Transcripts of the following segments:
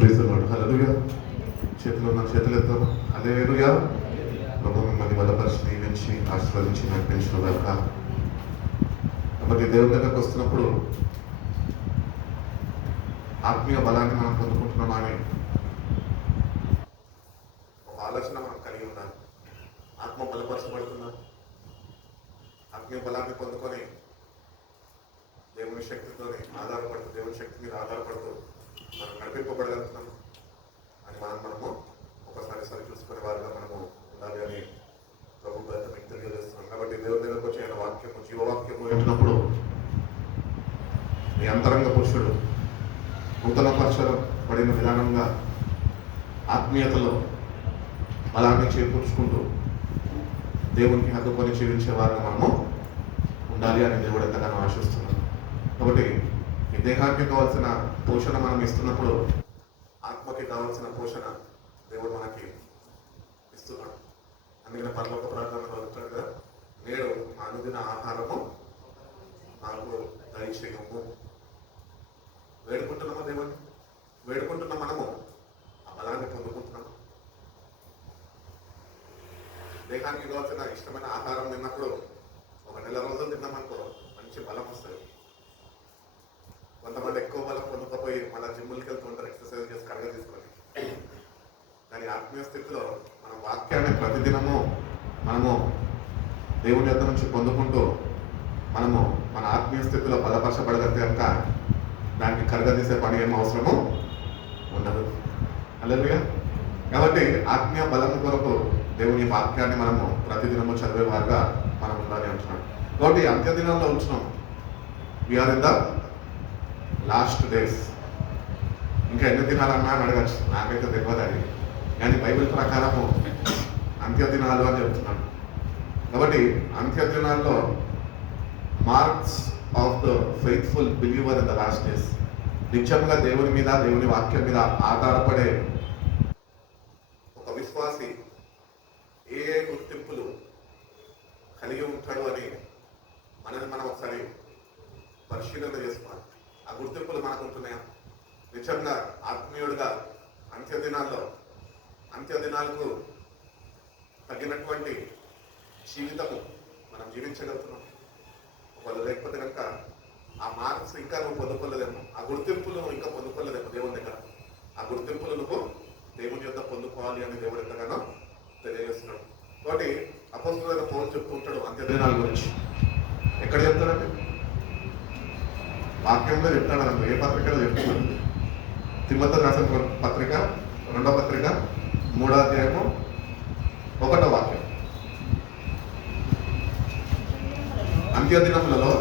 Praise lord. హల్లెలూయా. చేతులు ఉన్న చేతులు ఎత్తాము. హల్లెలూయా. ప్రభు మిమ్మల్ని బలపరిచి దీవించి ఆశీర్వదించి నడిపించిన గాక. కాబట్టి దేవుని దగ్గరకు వస్తున్నప్పుడు ఆత్మీయ బలాన్ని మనం పొందుకుంటున్నామా అని ఒక ఆలోచన మనం కలిగి ఉండాలి. ఆత్మ బలపరచబడుతుందా? ఆత్మీయ బలాన్ని పొందుకొని దేవుని శక్తితోని ఆధారపడుతూ, దేవుని శక్తి మీద ఆధారపడుతూ మనం నడిపింపబడగలుగుతున్నాం అని మనము ఒకసారి సరి చూసుకునే వారిగా మనము ఉండాలి అని ప్రభు పేరిట మీకు తెలియజేస్తున్నాం. కాబట్టి దేవుని దగ్గరకు వచ్చి ఆయన వాక్యము, జీవవాక్యము వింటున్నప్పుడు మీ అంతరంగ పురుషుడు నూతనపరచబడిన విధానంగా ఆత్మీయతలో బలాన్ని చేకూర్చుకుంటూ దేవునికి హద్దుకొని జీవించే వారిని మనము ఉండాలి అని దేవుడు ఎంతగానో ఆశిస్తున్నాం. కాబట్టి ఈ దేహానికి కావాల్సిన పోషణ మనం ఇస్తున్నప్పుడు ఆత్మకి కావాల్సిన పోషణ దేవుడు మనకి ఇస్తున్నాడు. అందుకని పరలోక ప్రార్థనలో అంటాడుగా, నేడు అనుదిన ఆహారము నాకు దయచేయము. వేడుకుంటున్నామా దేవుడిని? వేడుకుంటున్న మనము ఆ బలాన్ని పొందుకుంటున్నాము. దేహానికి కావాల్సిన ఇష్టమైన ఆహారం తిన్నప్పుడు ఒక నెల రోజులు తిన్నామనుకో మంచి బలం వస్తుంది. కొంతమంది ఎక్కువ బలం పొందకపోయి మళ్ళీ జిమ్ములకి వెళ్తుంటారు, ఎక్సర్సైజ్ చేసి కడగ తీసుకొని. కానీ ఆత్మీయ స్థితిలో మనం వాక్యాన్ని ప్రతిదినము మనము దేవుని యొద్ద నుంచి పొందుకుంటూ మనము మన ఆత్మీయ స్థితిలో బలపరచబడగలిగితే కనుక దానికి కరగదీసే పని ఏం అవసరము ఉండదు. హల్లెలూయా. కాబట్టి ఆత్మీయ బలం కొరకు దేవుని వాక్యాన్ని మనము ప్రతిదినము చదివే వారుగా మనం ఉండాలి అంటున్నాడు. కాబట్టి అంత్య దినాల్లో ఉంటున్నాం. We are in the last days. ఇంకా ఎన్ని దినాలన్నా అని అడగచ్చు, నాకైతే తెలియదు అది. కానీ బైబిల్ ప్రకారము అంత్య దినాలు అని చెప్తున్నాడు. కాబట్టి అంత్య దినాల్లో marks of the faithful believer in the last days, నిత్యంగా దేవుని మీద, దేవుని వాక్యం మీద ఆధారపడే ఒక విశ్వాసి ఏ ఏ గుర్తింపులు కలిగి ఉంటాడు అని మనం ఒకసారి పరిశీలన చేసుకోవాలి. ఆ గుర్తింపులు మనకు ఉంటున్నాయా? నిజంగా ఆత్మీయుడిగా అంత్య దినాలకు తగినటువంటి జీవితము మనం జీవించగలుగుతున్నాం. ఒకవేళ లేకపోతే కనుక ఆ మార్క్స్ ఇంకా నువ్వు పొందుకోలేదేమో, ఆ గుర్తింపులు ఇంకా పొందుకోలేదేమో దేవుని దగ్గర. ఆ గుర్తింపులు నువ్వు దేవుని యొక్క పొందుకోవాలి అని దేవుడు ఎంతగానో తెలియజేస్తున్నాడు. కాబట్టి అపోస్తలుడైన పౌలు చెప్తూ ఉంటాడు అంత్య దినాల గురించి. ఎక్కడ చెప్తాడండి? వాక్యంలో చెప్తాడు. అన్నట్టు ఏ పత్రికలో చెప్తున్నాడు? తిమోతికి రాసిన పత్రిక 2వ పత్రిక 3వ అధ్యాయము 1వ వాక్యం. అంత్య దినములలో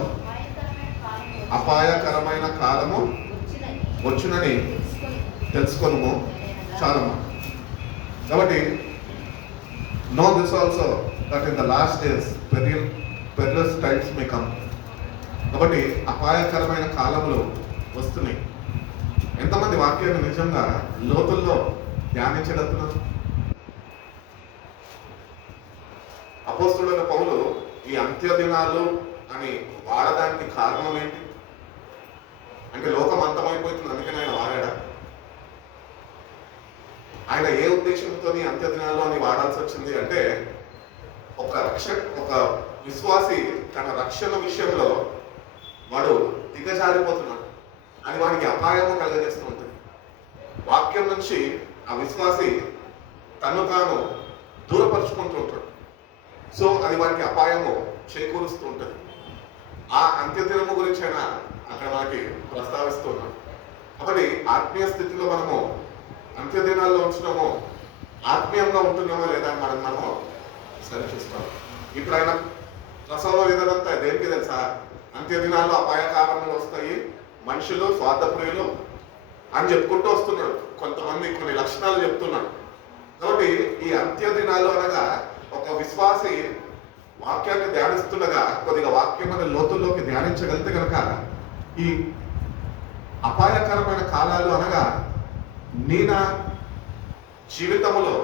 అపాయకరమైన కాలము వచ్చునని తెలుసుకొనుము చాలమ్మా. కాబట్టి know this also that in the last days perilous times may come. కాబట్టి అపాయకరమైన కాలములు వస్తున్నాయి. ఎంతమంది వాక్యాన్ని నిజంగా లోతుల్లో ధ్యానించగలుగుతున్నారు? అపోస్తలుడైన పౌలు ఈ అంత్య దినాలు అని వాడడానికి కారణం ఏంటి? అంటే లోకం అంతమైపోతుంది అందుకని ఆయన వాడాడా? ఆయన ఏ ఉద్దేశంతో అంత్య దినాలు అని వాడాల్సి వచ్చింది అంటే, ఒక విశ్వాసి తన రక్షణ విషయంలో వాడు దిగజారిపోతున్నాడు అని వాడికి అపాయము కలగజేస్తూ ఉంటుంది. వాక్యం నుంచి ఆ విశ్వాసి తను తాను దూరపరుచుకుంటూ ఉంటాడు. సో అది వాడికి అపాయము చేకూరుస్తూ ఉంటుంది. ఆ అంత్యదినము గురించి అయినా అక్కడ మనకి ప్రస్తావిస్తున్నాం. కాబట్టి ఆత్మీయ స్థితిలో మనము అంత్యదినాల్లో ఉంటున్నామో, ఆత్మీయంగా ఉంటున్నామో లేదా అని మనము సరిచూస్తాం. ఇప్పుడు ఆయన ప్రసవ వేదనంతా దేనికి తెలుసా? అంత్య దినాల్లో అపాయకారణలు వస్తాయి, మనుషులు స్వార్థప్రియులు అని చెప్పుకుంటూ వస్తున్నాడు. కొంతమంది కొన్ని లక్షణాలు చెప్తున్నాడు. కాబట్టి ఈ అంత్య దినాలు అనగా ఒక విశ్వాసి వాక్యాన్ని ధ్యానిస్తుండగా కొద్దిగా వాక్యం అనే లోతుల్లోకి ధ్యానించగలిగితే కనుక ఈ అపాయకరమైన కాలాలు అనగా నేను జీవితంలో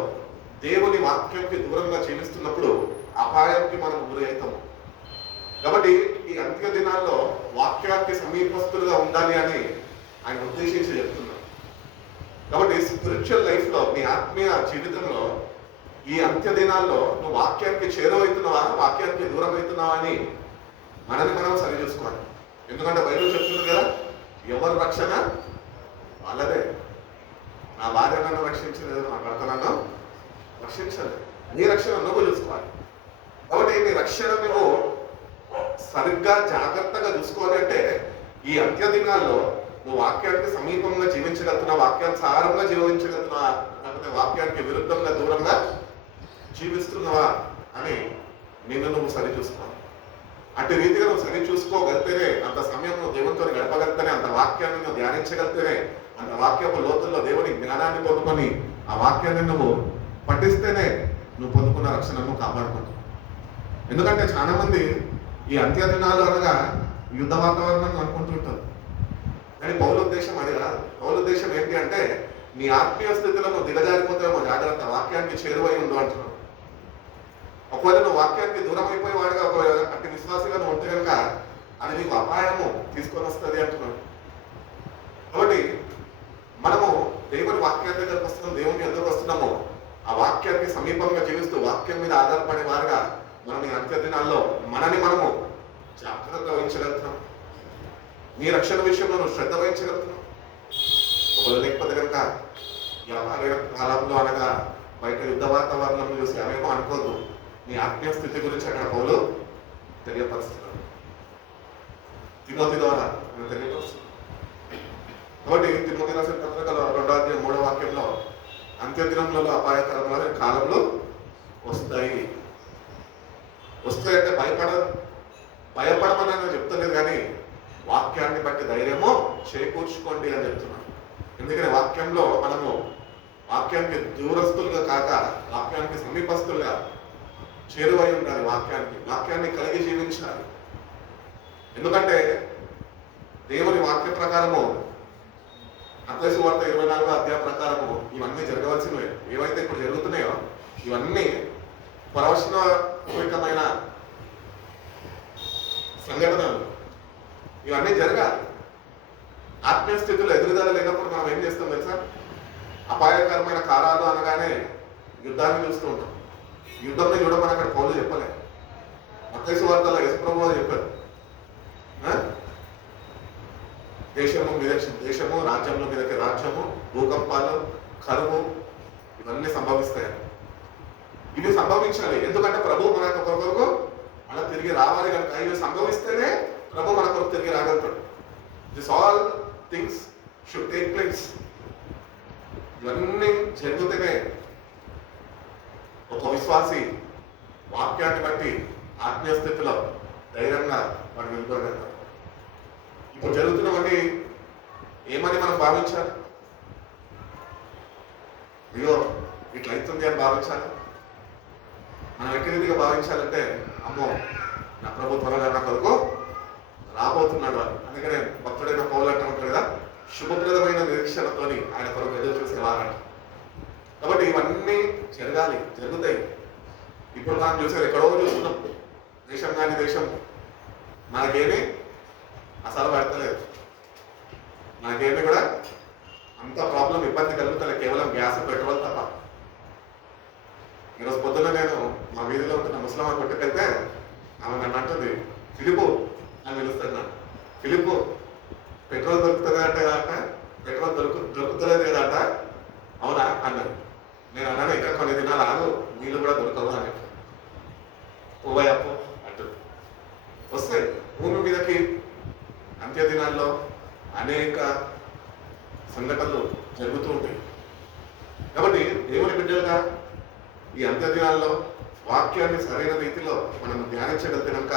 దేవుని వాక్యంకి దూరంగా జీవిస్తున్నప్పుడు అపాయానికి మనం గురి అవుతాము. కాబట్టి ఈ అంత్య దినాల్లో వాక్యానికి సమీపస్తులుగా ఉండాలి అని ఆయన ఉద్దేశించి చెప్తున్నాడు. కాబట్టి స్పిరిచువల్ లైఫ్ లో, నీ ఆత్మీయ జీవితంలో ఈ అంత్య దినాల్లో నువ్వు వాక్యానికి చేరువవుతున్నావా, వాక్యానికి దూరం అవుతున్నావా అని మనని మనం సరి చూసుకోవాలి. ఎందుకంటే బైబిల్ చెప్తుంది కదా, ఎవరు రక్షణ వాళ్ళదే. నా భార్య నన్ను రక్షించలేదు, నా భర్త నన్ను రక్షించలేదు. నీ రక్షణ నువ్వు చూసుకోవాలి. కాబట్టి నీ రక్షణ నువ్వు సరిగ్గా జాగ్రత్తగా చూసుకోవాలి అంటే ఈ అంత్య దినాల్లో నువ్వు వాక్యానికి సమీపంగా జీవించగలుగుతున్నావు, వాక్యానుసారంగా జీవించగలుగుతున్నావా, లేకపోతే వాక్యానికి విరుద్ధంగా దూరంగా జీవిస్తున్నావా అని నిన్ను నువ్వు సరి చూసుకోవాలి. అటు రీతిగా నువ్వు సరి చూసుకోగలితేనే, అంత సమయం నువ్వు దేవునితో గడపగలితేనే, అంత వాక్యాన్ని నువ్వు ధ్యానించగలితేనే, అంత వాక్యపు లోతుల్లో దేవుని జ్ఞానాన్ని పొందుకొని ఆ వాక్యాన్ని నువ్వు పఠిస్తేనే నువ్వు పొందుకున్న రక్షణను కాపాడుకుంటావు. ఎందుకంటే చాలా మంది ఈ అంత్య దినాలు అనగా యుద్ధ వాతావరణం అనుకుంటుంటారు. కానీ పౌల ఉద్దేశం అది కాదు. పౌల ఉద్దేశం ఏంటి అంటే, నీ ఆత్మీయ స్థితిలో నువ్వు దిగజారిపోతావేమో, జాగ్రత్త, వాక్యానికి చేరువై ఉండు అంటున్నావు. ఒకవేళ నువ్వు వాక్యానికి దూరం అయిపోయి వాడుగా అట్టి విశ్వాసంగా నువ్వు ఉంటే కనుక అది నీకు అపాయము తీసుకొని వస్తుంది అంటున్నాడు. కాబట్టి మనము దేవుని వాక్యాన్ని దగ్గరకు వస్తున్నాం, దేవుని ఎదురుకు వస్తున్నాము, ఆ వాక్యానికి సమీపంగా జీవిస్తూ వాక్యం మీద ఆధారపడే వారుగా మనం ఈ అంత్య దినాల్లో మనని మనము జాగ్రత్తగా వహించగలుగుతున్నాం. నీ రక్షణ విషయంలో నువ్వు శ్రద్ధ వహించగలుగుతున్నావు. ఒకవేళ లేకపోతే కనుక కాలంలో అనగా బయట యుద్ధ వాతావరణం చూసి అవేమో అనుకోద్దు. నీ ఆత్మీయ స్థితి గురించి అక్కడ పౌలు తెలియపరుస్తున్నాడు, తిమోతి ద్వారా తెలియపరుస్తున్నాడు. కాబట్టి తిమోతి రాసిన పత్రికలో 2వ అధ్యాయం 3వ వాక్యంలో అంత్య దినములలో అపాయకరమైన కాలంలో వస్తాయి. వస్తాయంటే భయపడమని నేను చెప్తలేదు, కానీ వాక్యాన్ని బట్టి ధైర్యము చేకూర్చుకోండి అని చెప్తున్నాను. ఎందుకని వాక్యంలో మనము వాక్యానికి దూరస్తులుగా కాక వాక్యానికి సమీపస్తులుగా చేరువై ఉండాలి. వాక్యాన్ని కలిగి జీవించాలి. ఎందుకంటే దేవుని వాక్య ప్రకారము మత్తయి సువార్త 24వ అధ్యాయం ప్రకారము ఇవన్నీ జరగవలసినవి. ఏవైతే ఇప్పుడు జరుగుతున్నాయో ఇవన్నీ పరవశనమైన సంఘటనలు, ఇవన్నీ జరగాలి. ఆత్మీయ స్థితిలో ఎదుగుదల లేనప్పుడు మనం ఏం చేస్తాం తెలుసా? అపాయకరమైన కాలాలు అనగానే యుద్ధాన్ని చూస్తూ ఉంటాం. యుద్ధంలో చూడమని అక్కడ పౌలు చెప్పలే, మత్తయి సువార్తలో యేసుప్రభువు చెప్పారు. దేశము రాజ్యంలో మీదకి రాజ్యము, భూకంపాలు, కరువు, ఇవన్నీ సంభవిస్తాయి. ఇవి సంభవించాలి. ఎందుకంటే ప్రభు మన కొరకు మన తిరిగి రావాలి కనుక ఇవి సంభవిస్తేనే ప్రభు మన కొరకు తిరిగి రాగలుగుతాడు. This all things should take place. ఇవన్నీ జరుగుతూనే ఒక విశ్వాసి వాక్యాన్ని బట్టి ఆత్మీయ స్థితిలో ధైర్యంగా వాడు వెళ్ళిపోగలుగుతాడు. ఇప్పుడు జరుగుతున్నవన్నీ ఏమని మనం భావించాలి? అయ్యో ఇట్లా అవుతుంది అని భావించాలి. మనం ఎట్టి రీతిగా భావించాలంటే, అమ్మో నా ప్రభు త్వరగా నా కొరకు రాబోతున్నాడు అని. అందుకనే భక్తుడైన పౌలు అంటూ ఉంటారు కదా, శుభప్రదమైన నిరీక్షణతోని ఆయన కొరకు ఎదురు చూసేవారంట. కాబట్టి ఇవన్నీ జరగాలి, జరుగుతాయి. ఇప్పుడు మనం చూసేది ఎక్కడో చూస్తున్నాం, దేశం కాని దేశం మనకేమీ అసలు పడతలేదు. మనకేమీ కూడా అంత ప్రాబ్లం ఇబ్బంది కలుగుతలేదు, కేవలం గ్యాస్ పెట్రోల్ తప్ప. ఈరోజు పొద్దున్న నేను మా వీధిలో ఉంటున్న ముస్లిం కొట్టుకెళ్తే ఆమె నన్ను అంటుంది, ఫిలిపు అని పిలుస్తున్నాను. ఫిలిపు పెట్రోల్ దొరుకుతుంది అంట, పెట్రోల్ దొరుకుతలేదు కదట, అవునా అన్నాడు. నేను అన్నాను, ఇంకా కొన్ని దినాలు ఆగు, నీళ్ళు కూడా దొరకవు అని. ఓవయ్యప్పు అంటుంది. వస్తాయి భూమి మీదకి అంత్య దినాల్లో అనేక సంఘటనలు జరుగుతూ ఉంటాయి. కాబట్టి దేవుని బిడ్డలుగా ఈ అంత్య దినాల్లో వాక్యాన్ని సరైన రీతిలో మనం ధ్యానించగలిగితే కనుక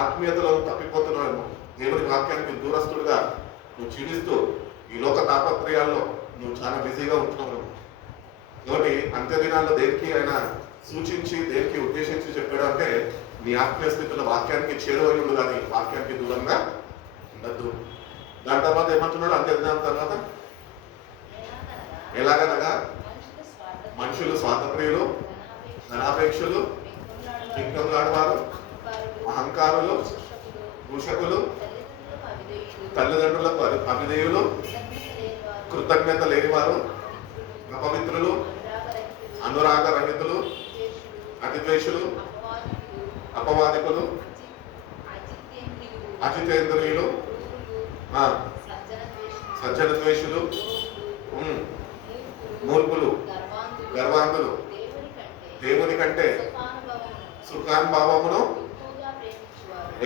ఆత్మీయతలో తప్పిపోతున్నాము. దేవుని వాక్యానికి దూరస్తుడుగా నువ్వు జీవిస్తూ ఈ లోక తాపత్రయాల్లో నువ్వు చాలా బిజీగా ఉంటున్నావు. కాబట్టి అంత్య దినాల్లో దేనికి ఆయన సూచించి దేనికి ఉద్దేశించి చెప్పాడు అంటే, నీ ఆత్మీయ స్థితిలో వాక్యానికి చేరువై ఉండు, కానీ వాక్యానికి దూరంగా ఉండద్దు. దాని తర్వాత ఏమంటున్నాడు? అంత్య దినాల తర్వాత ఎలాగనగా మనుషులు స్వార్థప్రియులు, ధనాపేక్షలు, పింకంలాడవారు, అహంకారులు, దూషకులు, తల్లిదండ్రులకు అవిధేయులు, కృతజ్ఞత లేని వారు, అపవిత్రులు, అనురాగ రహితులు, అతిద్వేషులు, అపవాదికులు, అజితేంద్రియులు, సజ్జన ద్వేషులు, మూర్ఖులు, గర్వాంధులు, దేవుని కంటే సుఖానుభవమును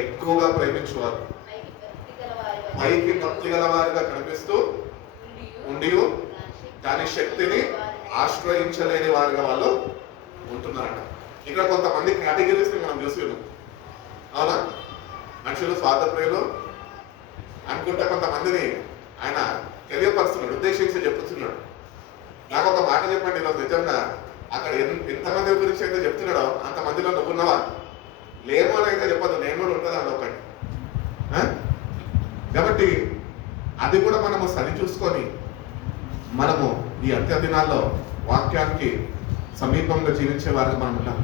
ఎక్కువగా ప్రేమించువారు, పైకి భక్తి గల వారిగా కనిపిస్తూ ఉండి దాని శక్తిని ఆశ్రయించలేని వారిగా వాళ్ళు ఉంటున్నారట. ఇక్కడ కొంతమంది కేటగిరీస్ ని మనం చూసి ఉన్నాం. అవునా? మనుషులు స్వార్థప్రియులు అనుకుంటే కొంతమందిని ఆయన తెలియపరుస్తున్నాడు, ఉద్దేశించి చెప్తున్నాడు. నాకు ఒక మాట చెప్పండి, ఈరోజు నిజంగా అక్కడ ఎంతమంది గురించి అయితే చెప్తున్నాడో అంతమందిలో నువ్వున్నావా? లేమో అని అయితే చెప్పదు, నేను కూడా ఉంటుందా అని ఒకటి. కాబట్టి అది కూడా మనము సరి చూసుకొని మనము ఈ అంత్య దినాల్లో వాక్యానికి సమీపంగా జీవించే వారికి మనం ఉన్నాం.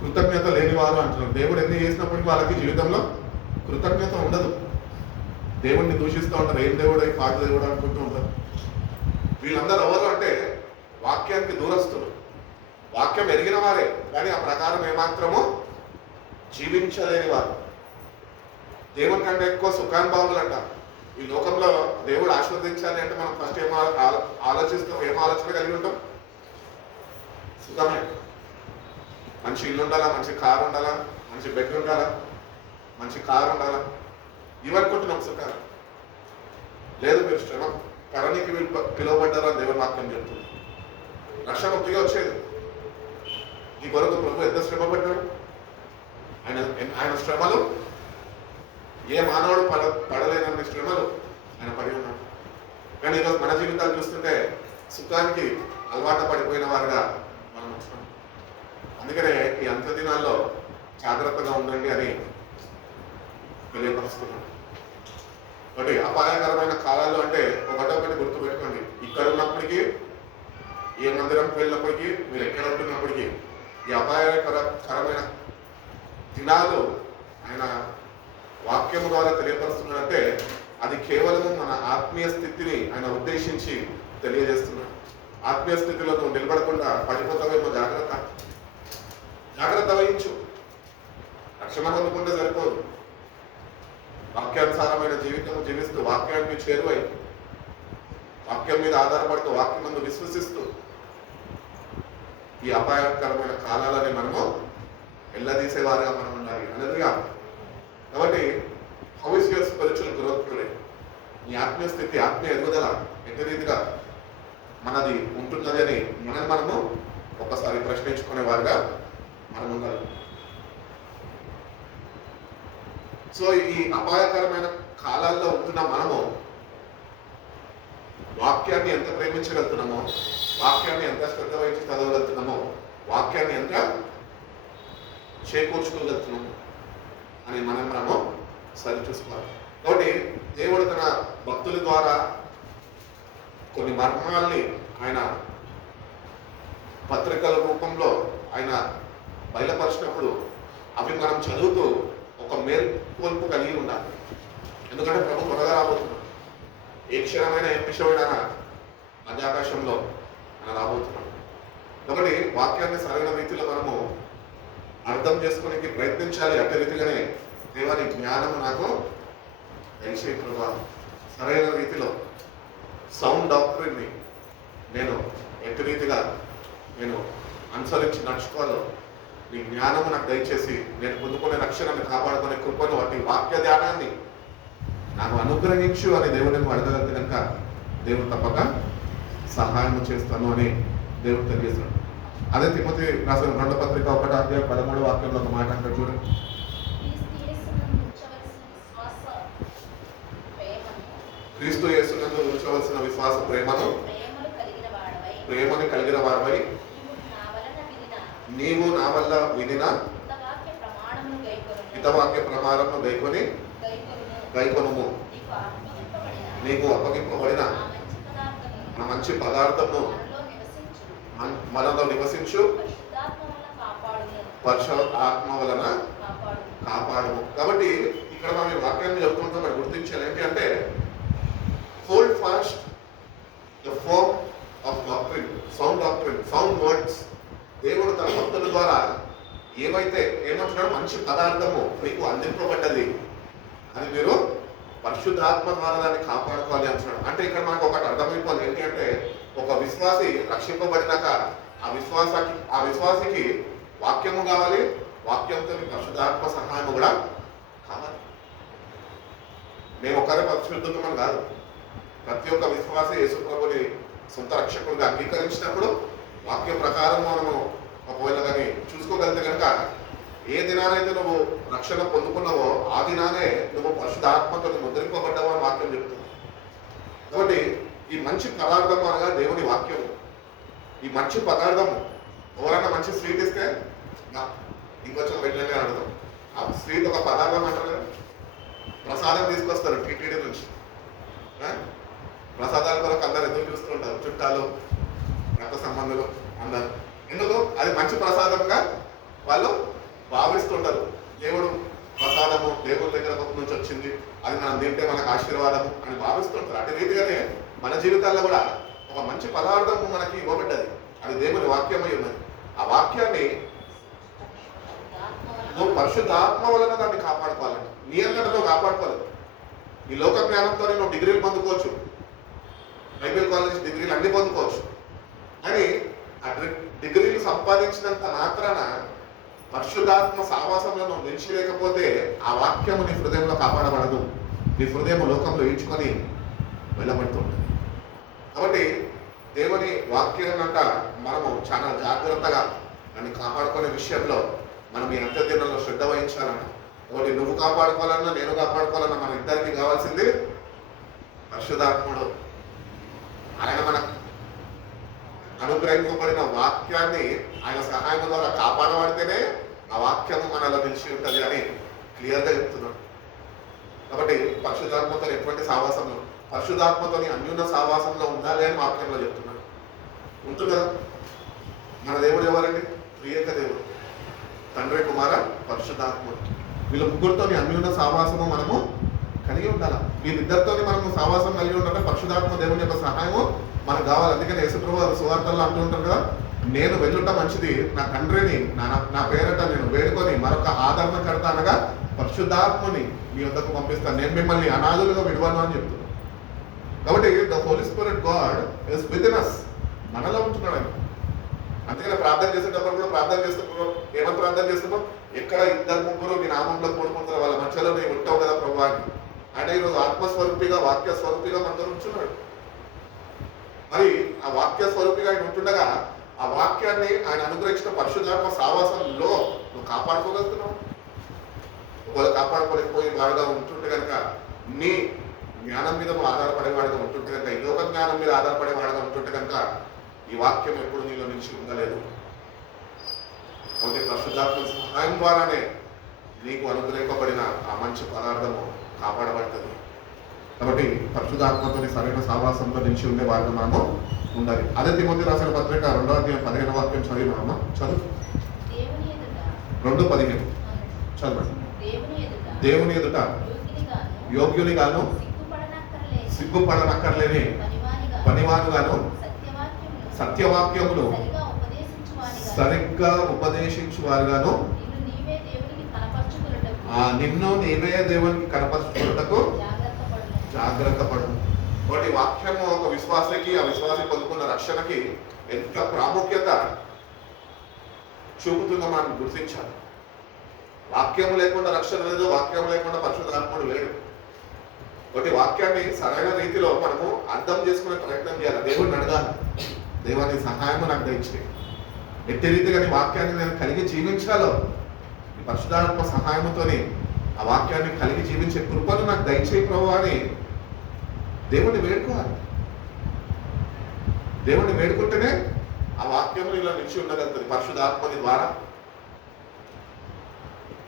కృతజ్ఞత లేని వారు అంటున్నాం. దేవుడు ఎన్ని చేసినప్పటికీ వాళ్ళకి జీవితంలో కృతజ్ఞత ఉండదు. దేవుడిని దూషిస్తూ ఉంటారు, ఏం దేవుడు పాత దేవుడు అనుకుంటూ ఉంటారు. వీళ్ళందరూ ఎవరు అంటే వాక్యానికి దూరస్తులు, వాక్యం ఎరిగిన వారే కానీ ఆ ప్రకారం ఏమాత్రము జీవించలేని వారు. దేవుని కంటే ఎక్కువ సుఖానుభవాలు అంట. ఈ లోకంలో దేవుడు ఆశీర్వదించాలి అంటే మనం ఫస్ట్ ఏం ఆలోచిస్తాం, ఏం ఆలోచన కలిగి ఉంటాం? సుఖమే. మంచి ఇల్లు ఉండాలా, మంచి కారు ఉండాలా, మంచి బెడ్ ఉండాలా, మంచి కారు ఉండాలా, ఇవనుకుంటున్నాం సుఖాలు. లేదు, మీరు శ్రమ కరణికి పిలువబడ్డారా దేవుని వాక్యం చెప్తుంది. రక్షణ ముక్తిగా వచ్చేది ఈ కొరకు ప్రభు ఎంత శ్రమ పడ్డాడు. ఆయన శ్రమలు ఏ మానవుడు పడలేనన్ని శ్రమలు ఆయన పడి ఉన్నాడు. కానీ ఈరోజు మన జీవితాలు చూస్తుంటే సుఖానికి అలవాటు పడిపోయిన వారుగా మనం వచ్చినాం. అందుకనే ఈ అంత్య దినాల్లో జాగ్రత్తగా ఉండండి అని తెలియపరుస్తున్నాం. ఒకటి అపాయకరమైన కాలాలు అంటే ఒకటి గుర్తుపెట్టుకోండి. ఇక్కడ ఉన్నప్పటికీ, ఏ మందిరంకి వెళ్ళినప్పటికీ, మీరు ఎక్కడ ఉంటున్నప్పటికీ ఈ అపాయకరమైన దినాలు ఆయన వాక్యము ద్వారా తెలియపరుస్తున్నాడంటే అది కేవలం మన ఆత్మీయ స్థితిని ఆయన ఉద్దేశించి తెలియజేస్తున్నాడు. ఆత్మీయ స్థితిలో నువ్వు నిలబడకుండా పడిపోతావేమో, జాగ్రత్త వహించు. రక్షణ పొందుకుంటే సరిపోదు. వాక్యానుసారమైన జీవితం జీవిస్తూ, వాక్యానికి చేరువై, వాక్యం మీద ఆధారపడుతూ, వాక్యం ముందు విశ్వసిస్తూ ఈ అపాయకరమైన కాలాలని మనము ఎల్లదీసేవారుగా మనం ఉండాలి. హల్లెలూయా. కాబట్టి how is your spiritual growth today? నీ ఆత్మీయ స్థితి, ఆత్మీయ ఎదుగుదల ఎట్టి రీతిగా మనది ఉంటున్నది అని మనము ఒకసారి ప్రశ్నించుకునే వారుగా మనం ఉండాలి. సో ఈ అపాయకరమైన కాలాల్లో ఉంటున్న మనము వాక్యాన్ని ఎంత ప్రేమించగలుగుతున్నామో, వాక్యాన్ని ఎంత శ్రద్ధ వహించి చదవగలుగుతున్నామో, వాక్యాన్ని ఎంత చేకూర్చుకోగలుగుతున్నాము అని మనము సరి చూసుకోవాలి. కాబట్టి దేవుడు తన భక్తుల ద్వారా కొన్ని మర్మాల్ని ఆయన పత్రికల రూపంలో ఆయన బయలుపరిచినప్పుడు అవి మనం చదువుతూ ఒక మేల్కొల్పు కలిగి ఉండాలి. ఎందుకంటే ప్రభు త్వరగా రాబోతున్నాడు. ఏ క్షణమైన ఏ నిమిషమైన మధ్యాకాశంలో ఆయన రాబోతున్నాడు. కాబట్టి వాక్యాన్ని సరైన రీతిలో మనము అర్థం చేసుకోవడానికి ప్రయత్నించాలి. అట్టి రీతిగానే దేవాని జ్ఞానము నాకు దయచేయి ప్రభా, సరైన రీతిలో సౌండ్ డాక్టరీని నేను ఎట్టి రీతిగా నేను అనుసరించి నడుచుకోవాలో నీ జ్ఞానము నాకు దయచేసి నేను పొందుకునే రక్షణను కాపాడుకునే కృపను వాటి వాక్య ధ్యానాన్ని నాకు అనుగ్రహించు అని దేవుడిని అడగగలిగితే కనుక దేవుడు తప్పక సహాయం చేస్తాను అని దేవుడు తెలియజేస్తాడు. అదే తిమోతి రాసిన 2వ పత్రిక 1వ అధ్యాయం 13వ వాక్యంలో ఒక మాట అంటాడు చూడండి. క్రీస్తు యేసునందు ఉంచవలసిన విశ్వాస ప్రేమని కలిగిన వారిపై నీవు నా వల్ల వినిన హితవాక్య ప్రమాణమును గైకొనుము. నీకు అప్పగింపబడిన మంచి పదార్థము మనలో నివసించు, పరిశుద్ధాత్మ వలన కాపాడము. కాబట్టి ఇక్కడ మనం ఈ వాక్యాన్ని చెప్పుకుంటాం. మరి గుర్తించాలి ఏంటి అంటే hold fast the form of doctrine, sound words. దేవుడు తన భక్తుల ద్వారా ఏమైతే ఏమంటున్నాడు, మంచి పదార్థము మీకు అందింపబడ్డది, అది మీరు పరిశుద్ధాత్మ ద్వారా దాన్ని కాపాడుకోవాలి అంటున్నాడు. అంటే ఇక్కడ మనకు ఒకటి అర్థమైపోవాలి, ఏంటి అంటే ఒక విశ్వాసి రక్షింపబడినాక ఆ విశ్వాసికి వాక్యము కావాలి, వాక్యంతో పరిశుద్ధాత్మ సహాయము కూడా కావాలి. మేము ఒక్కరే పరిశుద్ధమని కాదు, ప్రతి ఒక్క విశ్వాసి యేసు ప్రభుని సొంత రక్షకుడిగా అంగీకరించినప్పుడు వాక్యం ప్రకారం మనము ఒకవేళ కానీ చూసుకోగలిగితే కనుక ఏ దినానైతే నువ్వు రక్షణ పొందుకున్నావో ఆ దినానే నువ్వు పరిశుద్ధాత్మతో ముద్రింపబడ్డావు అని వాక్యం చెప్తుంది. కాబట్టి ఈ మంచి పదార్థము అనగా దేవుని వాక్యము. ఈ మంచి పదార్థము ఎవరైనా మంచి స్వీట్ ఇస్తే ఇంకొంచెం వెంటనే అడుగుతాం. ఆ స్వీట్ ఒక పదార్థం అంటారు కదా, ప్రసాదం తీసుకొస్తారు టీటీడీ నుంచి. ప్రసాదాల కొరకు అందరు ఎదురు చూస్తుంటారు, చుట్టాలు, రక్త సంబంధులు అందరు. ఎందుకు? అది మంచి ప్రసాదంగా వాళ్ళు భావిస్తుంటారు. దేవుడు ప్రసాదము దేవుడి దగ్గర నుంచి వచ్చింది, అది మనం తింటే మనకు ఆశీర్వాదము అని భావిస్తుంటారు. అదే రీతిగానే మన జీవితాల్లో కూడా ఒక మంచి పదార్థము మనకి ఇవ్వబడ్డది, అది దేవుని వాక్యమై ఉన్నది. ఆ వాక్యాన్ని నువ్వు పరిశుద్ధాత్మ వలన దాన్ని కాపాడుకోవాలంట. నీ అంతటితో కాపాడుకోలేదు. ఈ లోక జ్ఞానంతో నువ్వు డిగ్రీలు పొందుకోవచ్చు, బైబిల్ కాలేజ్ డిగ్రీలు అన్ని పొందుకోవచ్చు, కానీ ఆ డిగ్రీలు సంపాదించినంత మాత్రాన పరిశుద్ధాత్మ సావాసంలో నువ్వు నిలిచి లేకపోతే ఆ వాక్యము నీ హృదయంలో కాపాడబడదు. నీ హృదయం లోకంలో ఈడ్చుకొని వెళ్ళబడుతుంది. కాబట్టి దేవుని వాక్యం అంట మనము చాలా జాగ్రత్తగా దాన్ని కాపాడుకునే విషయంలో మనం ఈ అంత్యదినంలో శ్రద్ధ వహించాలన్న. ఒకటి నువ్వు కాపాడుకోవాలన్నా నేను కాపాడుకోవాలన్నా మన ఇద్దరికి కావాల్సింది పరిశుద్ధాత్ముడు. ఆయన మనకు అనుగ్రహింపబడిన వాక్యాన్ని ఆయన సహాయం ద్వారా కాపాడబడితేనే ఆ వాక్యము మనలో నిలిచి ఉంటుంది అని క్లియర్గా చెప్తున్నాడు. కాబట్టి పరిశుద్ధాత్మతో ఎటువంటి సావాసంలో, పరిశుద్ధాత్మతోని అన్యూన సావాసంలో ఉండాలి అని వాక్యంలో చెప్తున్నాడు. ఉంటుంది కదా. మన దేవుడు ఎవరండి? త్రియేక దేవుడు, తండ్రి, కుమార, పరిశుద్ధాత్ముడు. వీళ్ళ ముగ్గురితోని అన్యూన సావాసము మనము కలిగి ఉండాలి. వీళ్ళిద్దరితో మనము సావాసం కలిగి ఉండాలి. పరిశుద్ధాత్మ దేవుని యొక్క సహాయము మనకు కావాలి. అందుకని యేసుప్రభువు సువార్తల్లో అంటూ ఉంటారు కదా, నేను వెళ్ళుట మంచిది, నా తండ్రిని నా పేరట నేను వేడుకొని మరొక ఆదరణకర్త అనగా పరిశుద్ధాత్మని మీ వద్దకు పంపిస్తాను, నేను మిమ్మల్ని అనాథులుగా విడవను అని చెప్తున్నాను. కాబట్టి the Holy Spirit God is within us, మనలో ఉంటున్నాడు ఆయన. అందుకని ప్రార్థన చేసేటప్పుడు కూడా ప్రార్థన చేస్తున్నప్పుడు ఏమని ప్రార్థన చేస్తున్నావు? ఎక్కడ ఇద్దరు ముగ్గురు నీ నామంలో కూడుకుంటారు వాళ్ళ మధ్యలో నేను ఉంటావు కదా ప్రభు అని. ఆయన ఈరోజు ఆత్మస్వరూపిగా వాక్య స్వరూపిగా మనతో ఉంటున్నాడు. మరి ఆ వాక్య స్వరూపిగా ఆయన ఉంటుండగా ఆ వాక్యాన్ని ఆయన అనుగ్రహించిన పరిశుద్ధాత్మ సావాసంలో నువ్వు కాపాడుకోగలుగుతున్నావు. ఒకవేళ కాపాడుకోలేకపోయి వాడుగా ఉంటుంటే కనుక, నీ జ్ఞానం మీద నువ్వు ఆధారపడేవాడుగా ఉంటుంటే కనుక, ఈ లోక జ్ఞానం మీద ఆధారపడేవాడుగా ఉంటుంటే కనుక ఈ వాక్యం ఎప్పుడు నీలో నిలిచి ఉండలేదు. కాబట్టి పరిశుద్ధాత్మ సహాయం ద్వారానే నీకు అనుగ్రహింపబడిన ఆ మంచి పదార్థము కాపాడబడుతుంది. కాబట్టి పరిశుద్ధాత్మతో సరైన సావాసంలో నిలిచి ఉండే వారిని మనము ఉండాలి. అదే తిమోతి రాసిన పత్రిక 2వ అధ్యాయం 15వ వాక్యం చదివినామా? చదువు. 2:15 చదవండి. దేవుని ఎదుట యోగ్యునిగాను సిగ్గుపడనక్కర్లేని పనివానుగాను సత్యవాక్యములు సరిగ్గా ఉపదేశించు వారుగాను నిన్ను నీవే దేవునికి కనపరుచుకున్నటకు జాగ్రత్త పడు. కాబట్టి వాక్యము ఒక విశ్వాసకి, ఆ విశ్వాసి పొందుకున్న రక్షణకి ఎంత ప్రాముఖ్యత చూపుతుందో మనం గుర్తించాలి. వాక్యము లేకుండా రక్షణ లేదు, వాక్యం లేకుండా పరిశుద్ధాత్ముడు లేడు. కాబట్టి వాక్యాన్ని సరైన రీతిలో మనము అర్థం చేసుకునే ప్రయత్నం చేయాలి. దేవుడిని అడగాలి, దేవాన్ని సహాయము నాకు దయచేయి, ఎట్టి రీతిగా నీ వాక్యాన్ని నేను కలిగి జీవించాలో ఈ పరిశుద్ధాత్మ సహాయంతోని ఆ వాక్యాన్ని కలిగి జీవించే కృపను నాకు దయచేయి ప్రభు అని దేవుణ్ణి వేడుకోవాలి. దేవుణ్ణి వేడుకుంటేనే ఆ వాక్యము ఇలా నిలిచి ఉండగలుగుతుంది పరిశుద్ధాత్మని ద్వారా.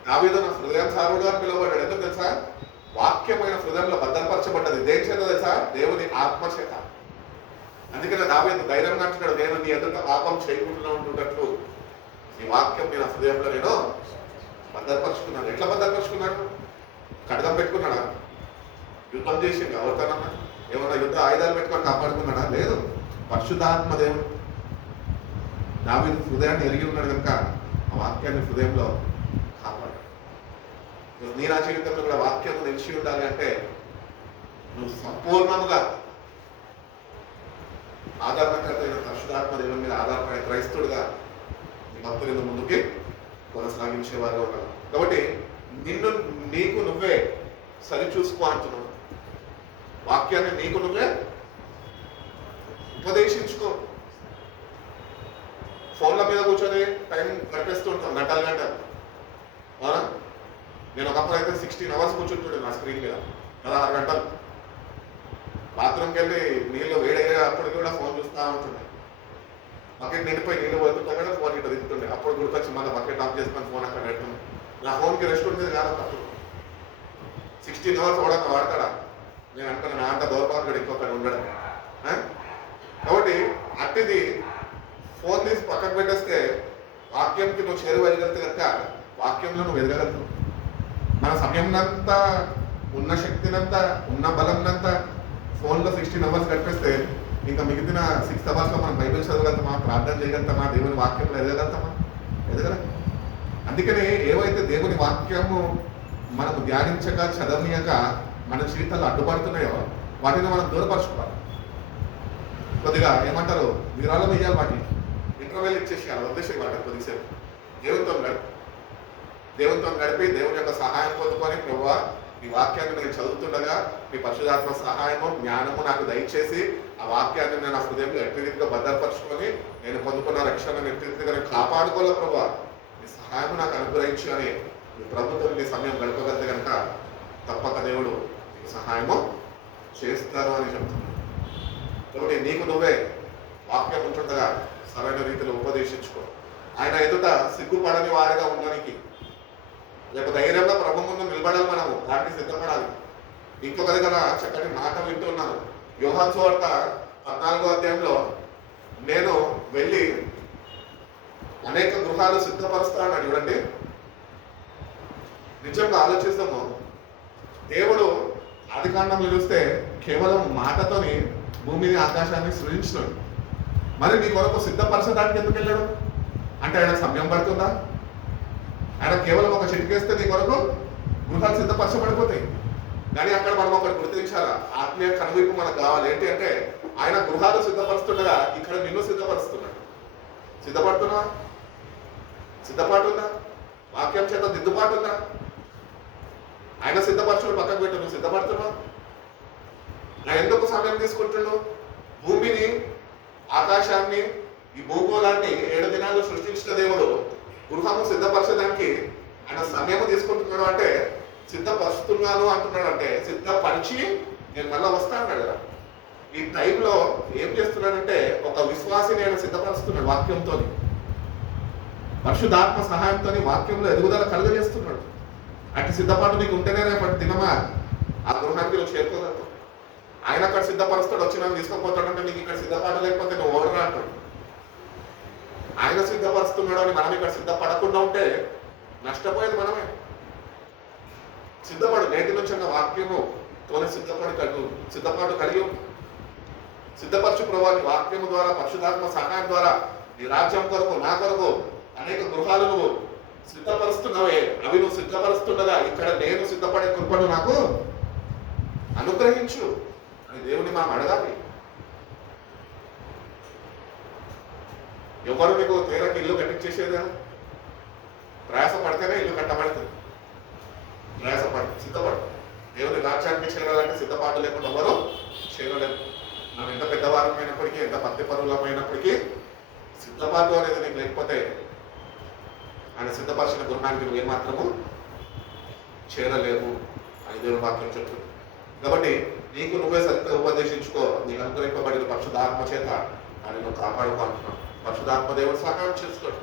దావీదు నా హృదయానుసారుడుగా పిలువబడ్డాడు. ఎందుకు తెలుసా? వాక్యమైన హృదయంలో భద్రపరచబడ్డది. దేని చేత తెలుసా? దేవుని ఆత్మ చేత. అందుకనే దావీదు ధైర్యంగా అంటున్నాడు, నేను నీ ఎదుట పాపం చేయకుండా ఉంటున్నట్లు నీ వాక్యం నా హృదయంలో నేను భద్రపరుచుకున్నాను. ఎట్లా భద్రపరుచుకున్నాడు? ఖడ్గం పెట్టుకున్నాడా? యుద్ధం చేసిండు? ఎవరితోనన్నా ఏమన్నా యుద్ధ ఆయుధాలు పెట్టుకొని కాపాడుకున్నాడా? లేదు. పరిశుద్ధాత్మ దేవుడు దావీదు హృదయాన్ని ఎరిగి ఉన్నాడు కనుక ఆ వాక్యాన్ని హృదయంలో కాపాడు. నీ నా జీవితంలో కూడా వాక్యం నిలిచి ఉండాలి అంటే నువ్వు సంపూర్ణముగా ఆధారకర్త అయిన పరిశుద్ధాత్మ దేవుని మీద ఆధారపడే క్రైస్తవుడుగా నీ భక్తులు ముందుకి కొనసాగించేవారుగా ఉండాలి. కాబట్టి నీకు నువ్వే సరిచూసుకో అంటున్నావు. వాక్యాన్ని నీకు నువ్వే ఉపదేశించుకో. ఫోన్ల మీద కూర్చొని టైం గడిపేస్తూ ఉంటాం గంటలు గంటలు. అవునా? నేను ఒకప్పుడు అయితే 16 hours కూర్చుంటుండే నా స్క్రీన్ మీద, 16 గంటలు. బాత్రూమ్కి వెళ్ళి నీళ్ళు వేడయ్యే అప్పటికి కూడా ఫోన్ చూస్తూ ఉంటుండే. బకెట్ నిండిపోయి నీళ్ళు పోతుంటా కూడా ఫోన్ ఇట్లా దిగుతుండే. అప్పుడు గుర్తొచ్చి మళ్ళీ బకెట్ ఆఫ్ చేసుకొని ఫోన్ అక్కడ పెడుతుంది. నా ఫోన్కి రెస్ట్ ఉంటుంది కాదు. అప్పుడు 16 hours కూడా వాడతాడా? నేను అనుకున్నా నా అంత దౌర్భాగ్యుడు ఇంకొకటి ఉండడం. కాబట్టి అట్టిది ఫోన్ తీసి పక్కకు పెట్టేస్తే వాక్యంకి నువ్వు చేరువెళ్ళగలిగితే కనుక వాక్యంలో నువ్వు ఎదగలుగుతావు. మన సమయంనంతా, ఉన్న శక్తినంతా, ఉన్న బలంనంతా ఫోన్లో 16 hours గడిపేస్తే ఇంకా మిగిలిన 6 hours మనం బైబిల్ చదవగలుగుతామా, ప్రార్థన చేయగలుగుతామా, దేవుని వాక్యంలో ఎదగలుగుతామా? ఎదగలం. అందుకనే ఏవైతే దేవుని వాక్యము మనకు ధ్యానించక చదవనీయక మన జీవితాల్లో అడ్డుపడుతున్నాయో వాటిని మనం దూరపరచుకోవాలి. కొద్దిగా ఏమంటారు, విరాళం వేయాలి, వాటిని ఇంటర్వెల్ ఇచ్చేసేయాలి, వదిలేసేయాలి వాటిని కొద్దిసేపు. దేవునితో గడిపి దేవుని యొక్క సహాయం పొందుకొని, ప్రభువా ఈ వాక్యాన్ని నేను చదువుతుండగా మీ పరిశుద్ధాత్మ సహాయము జ్ఞానము నాకు దయచేసి ఆ వాక్యాన్ని నేను ఆ హృదయంలో ఎట్టి రీతిగా భద్రపరుచుకొని నేను పొందుకున్న రక్షణను ఎట్టి రీతిగా నేను కాపాడుకోలే ప్రభువా, మీ సహాయము నాకు అనుగ్రహించు అని మీ ప్రభుత్వం నీ సమయం గడపగలిగితే కనుక తప్పక దేవుడు నీకు సహాయము చేస్తారు అని చెప్తున్నాను. కాబట్టి నీకు నువ్వే వాక్యం ఉంటుండగా సరైన రీతిలో ఉపదేశించుకో. ఆయన ఎదుట సిగ్గుపడని వారిగా ఉండడానికి, లేక ధైర్యంగా ప్రభు ముందు నిలబడాలి. మనము దానికి సిద్ధపడాలి. ఇంకొక దగ్గర చక్కటి మాట వింటున్నాను. యోహాను సువార్త 14వ అధ్యాయంలో నేను వెళ్ళి అనేక గృహాలు సిద్ధపరుస్తానని చూడండి. నిజంగా ఆలోచిస్తాము, దేవుడు ఆదికాండంలో చూస్తే కేవలం మాటతోని భూమిని ఆకాశాన్ని సృజించినాడు. మరి నీ కొరకు సిద్ధపరచడానికి ఎందుకు వెళ్ళాడు అంటే ఆయన సమయం పడుతుందా? ఆయన కేవలం ఒక చిటికేస్తే నీ కొరకు గృహాలు సిద్ధపరచబడిపోతాయి. కానీ అక్కడ మనం ఒకటి గుర్తించాలా, ఆత్మీయ కనువిప్పు మనకు కావాలి. ఏంటి అంటే ఆయన గృహాలు సిద్ధపరుస్తుండగా ఇక్కడ నిన్ను సిద్ధపరుస్తున్నాడు. సిద్ధపడుతున్నా? సిద్ధపాటు ఉందా? వాక్యం చేత దిద్దుబాటు ఉందా? ఆయన సిద్ధపరచుడు పక్కకు పెట్టు, నువ్వు సిద్ధపడుతున్నావు? ఆయన ఎందుకు సమయం తీసుకుంటున్నావు? భూమిని, ఆకాశాన్ని, ఈ భూగోళాన్ని 7 దినాల్లో సృష్టించిన దేవుడు గృహము సిద్ధపరచడానికి ఆయన సమయం తీసుకుంటున్నాడు. అంటే సిద్ధపరుస్తున్నాను అంటున్నాడు, అంటే సిద్ధపరిచి నేను మళ్ళీ వస్తా అన్నాడు కదా. ఈ టైంలో ఏం చేస్తున్నాడంటే ఒక విశ్వాసిని ఆయన సిద్ధపరుస్తున్నాడు వాక్యంతో, పరిశుద్ధాత్మ సహాయంతో వాక్యంలో ఎదుగుదల కలుగజేస్తున్నాడు. అటు సిద్ధపాటు నీకు ఉంటేనే రేపటి దినమా ఆ గృహానికి నువ్వు చేరుకోగలవు. ఆయన అక్కడ సిద్ధపరుస్తాడు, వచ్చిన తీసుకుపోతాడంటే నీకు ఇక్కడ సిద్ధపాటు లేకపోతే నువ్వు ఓడరా అంటాడు. ఆయన సిద్ధపరుస్తున్నాడు అని మనం ఇక్కడ సిద్ధపడకుండా ఉంటే నష్టపోయేది మనమే. సిద్ధపడు, నేటి నుంచి అన్న వాక్యము తోనే సిద్ధపాటు కలిగి సిద్ధపరచు ప్రభువాని వాక్యము ద్వారా, పరిశుద్ధాత్మ సహాయం ద్వారా నీ రాజ్యం కొరకు, నా కొరకు అనేక గృహాలు నువ్వు సిద్ధపరుస్తున్నావే, అవి నువ్వు సిద్ధపరుస్తుండగా ఇక్కడ నేను సిద్ధపడే కృపను నాకు అనుగ్రహించు అని దేవుని మనం అడగాలి. ఎవరు మీకు తీరకి ఇల్లు కట్టించేసేదా? ప్రయాస పడితేనే ఇల్లు కట్టబడుతుంది. ప్రయాసపడు, సిద్ధపడు. దేవుని రాజ్యానికి చేరాలంటే సిద్ధపాటు లేకుండా ఎవరు చేరలేదు. మనం ఎంత పెద్దవారమైనప్పటికీ, ఎంత భక్తి పరులమైనప్పటికీ సిద్ధపాటు అనేది నీకు లేకపోతే ఆయన సిద్ధపరిచిన గృహానికి నువ్వు ఏమాత్రము చేరలేవు అని దేవుని వాక్యం చెప్తుంది. కాబట్టి నీకు నువ్వే సరిగ్గా ఉపదేశించుకో. నీకు అనుగ్రహింపబడిన పరిశుద్ధాత్మ చేత ఆయన నువ్వు కాపాడుకో అంటున్నావు. పరిశుద్ధాత్మ దేవుడు సహాయం చేస్తాడు.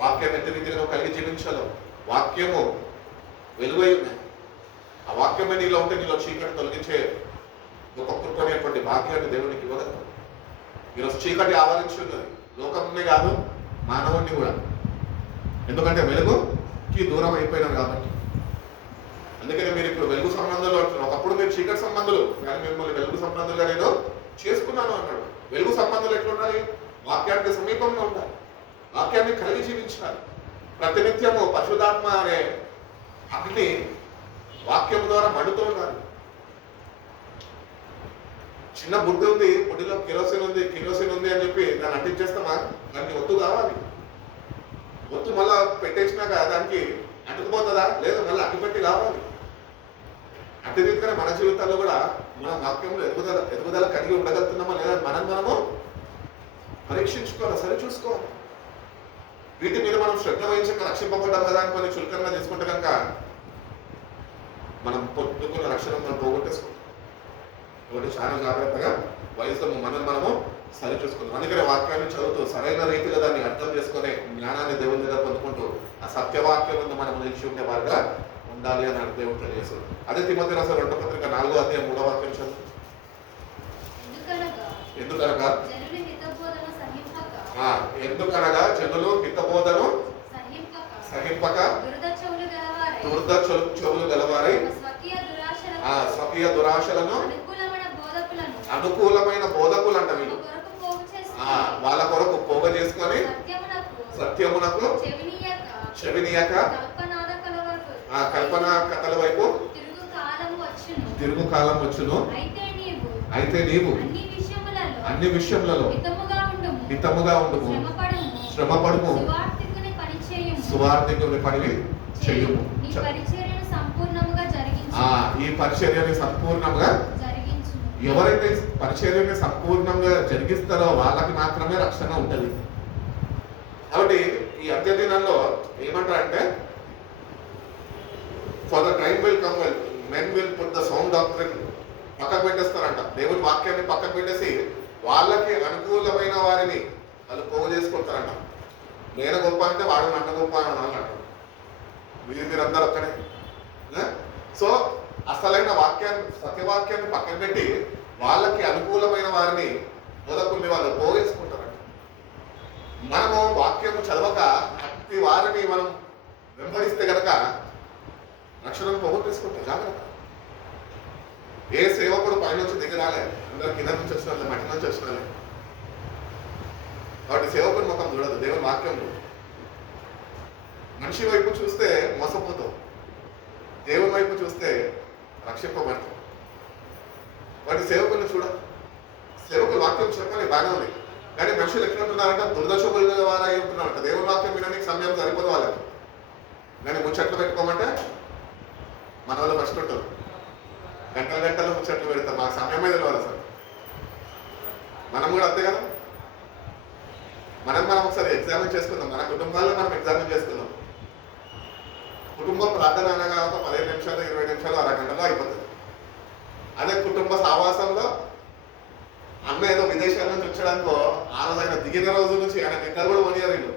వాక్యాన్ని ఎట్టి రీతిగా నువ్వు కలిగి జీవించాలో. వాక్యము వెలుగై ఉన్నాయి. ఆ వాక్యమే నీలో ఉంటే నీలో చీకటి తొలగించే ఒక కృపమైనటువంటి భాగ్యాన్ని దేవునికి ఇవ్వగలరు. ఈరోజు చీకటి ఆవరించి ఉన్నది, లోకంనే కాదు మానవుడిని కూడా. ఎందుకంటే వెలుగుకి దూరం అయిపోయినారు కాబట్టి. అందుకని మీరు ఇప్పుడు వెలుగు సంబంధాలు అంటున్నారు. ఒకప్పుడు మీరు చీకటి సంబంధాలు, కానీ మిమ్మల్ని వెలుగు సంబంధులుగా నేను చేసుకున్నాను అన్నాడు. వెలుగు సంబంధాలు ఎట్లా ఉండాలి? వాక్యానికి సమీపంలో ఉండాలి, వాక్యాన్ని కలిగి జీవించాలి. ప్రతినిత్యము పరిశుద్ధాత్మ అనే అగ్ని వాక్యం ద్వారా మండుతూ ఉండాలి. చిన్న బుడ్డి ఉంది, బుడ్డిలో కిరోసిన్ ఉంది అని చెప్పి దాన్ని అంటించేస్తామా? దానికి ఒత్తు కావాలి. ఒత్తు మళ్ళా పెట్టేసినాక దానికి అంటుకుపోతుందా? లేదు, మళ్ళీ అగ్గిపెట్టి కావాలి. అట్టి రీతిగానే మన జీవితాల్లో కూడా మనం వాక్యంలో ఎదుగుదల కలిగి ఉండగలుగుతున్నామా లేదా మనము పరీక్షించుకోవాలి, సరి చూసుకోవాలి. వీటి మీద మనం శ్రద్ధ వహించక రక్షింపబడ్డాం కదా అని కొన్ని చులకనగా తీసుకుంటే కనుక మనం పొద్దుకున్న రక్షణ మనం పోగొట్టేసుకుంటాం. కాబట్టి చాలా జాగ్రత్తగా వయసులో మనము సరి చూసుకుంటాం. అందుకనే వాక్యాన్ని చదువుతూ సరైన రీతిలో దాన్ని అర్థం చేసుకునే జ్ఞానాన్ని దేవుని దగ్గర పొందుకుంటూ ఆ సత్యవాక్యం ముందు మనం నిలిచి ఉండే వారుగా ఉండాలి అని దేవుడు తెలియజేస్తుంది. అదే తిమోతి రాసిన 2వ పత్రిక 4వ అధ్యాయం 3వ వాక్యం చదువు. ఎందుకనగా జనులు హితబోధను సహింపక దుర్ద చెవులు గలవారై స్వకీయ దురాశలను అనుకూలమైన బోధకులు అంట వీళ్ళు వాళ్ళ కొరకు పోగ చేసుకొని సత్యమునకు చెవినీయక కల్పన కథల వైపు తిరుగు కాలం వచ్చును. అయితే నీవు అన్ని విషయములలో హితముగా ఉండుము, శ్రమపడుము, సువార్థికుని పని చెయ్యుము. ఈ పరిచర్యని సంపూర్ణంగా ఎవరైతే పరిచర్యని సంపూర్ణంగా జరిగిస్తారో వాళ్ళకి మాత్రమే రక్షణ ఉంటుంది. కాబట్టి ఈ అంత్య దినాల్లో ఏమంటారంటే for the time will come well men will put the sound doctrine పక్కకు పెట్టేస్తారంట. దేవుని వాక్యాన్ని పక్కకు పెట్టేసి వాళ్ళకి అనుకూలమైన వారిని వాళ్ళు పోగు చేసుకుంటారంట. నేను గొప్ప అంటే వాడు నన్ను గొప్ప అని అంటారు. మీరందరూ ఒక్కడే. సో అసలైన వాక్యాన్ని సత్యవాక్యాన్ని పక్కన పెట్టి వాళ్ళకి అనుకూలమైన వారిని బోధకుల్ని వాళ్ళు పోగేసుకుంటారంట. మనము వాక్యము చదవక అట్టి వారిని మనం వెంబడిస్తే కనుక రక్షణను పోగొట్టేసుకుంటాం. జాగ్రత్త. ఏ సేవకుడు పైనుంచి దిగి రాలే, అందరు కింద నుంచి వచ్చిన మట్టి నుంచి వచ్చిన. కాబట్టి సేవకుడు ముఖం చూడదు, దేవుని వాక్యం చూడదు. మనిషి వైపు చూస్తే మోసపోతాం, దేవుని వైపు చూస్తే రక్షింపబడతాం. వాటి సేవకులను చూడదు. సేవకులు వాక్యం చెప్పని బాగానే ఉంది, కానీ మనుషులు ఎట్లుంటున్నారంటే దుర్దశకులుగా వారు అయి ఉంటున్నారంట. దేవుని వాక్యం వినడానికి సమయం సరిపోదు వాళ్ళకి. కానీ ముచ్చట్లు పెట్టుకోమంటే మన వాళ్ళు ఫస్ట్ ఉంటారు, గంటలు ముచ్చట్లు పెడతారు. మాకు సమయమే తెలియాలి సార్. మనం కూడా అంతే కదా. మనం ఒకసారి ఎగ్జామిన్ చేసుకుందాం, మన కుటుంబాల్లో మనం ఎగ్జామిన్ చేసుకుందాం. కుటుంబ ప్రార్థన అనగా ఒక 15 నిమిషాలు 20 నిమిషాలు అరగంటలో అయిపోతుంది. అదే కుటుంబ సావాసంలో అన్న ఏదో విదేశాల నుంచి వచ్చాడనుకో, ఆ రోజు ఆయన దిగిన రోజు నుంచి ఆయన నిద్ర కూడా పోనీయారు. వీళ్ళు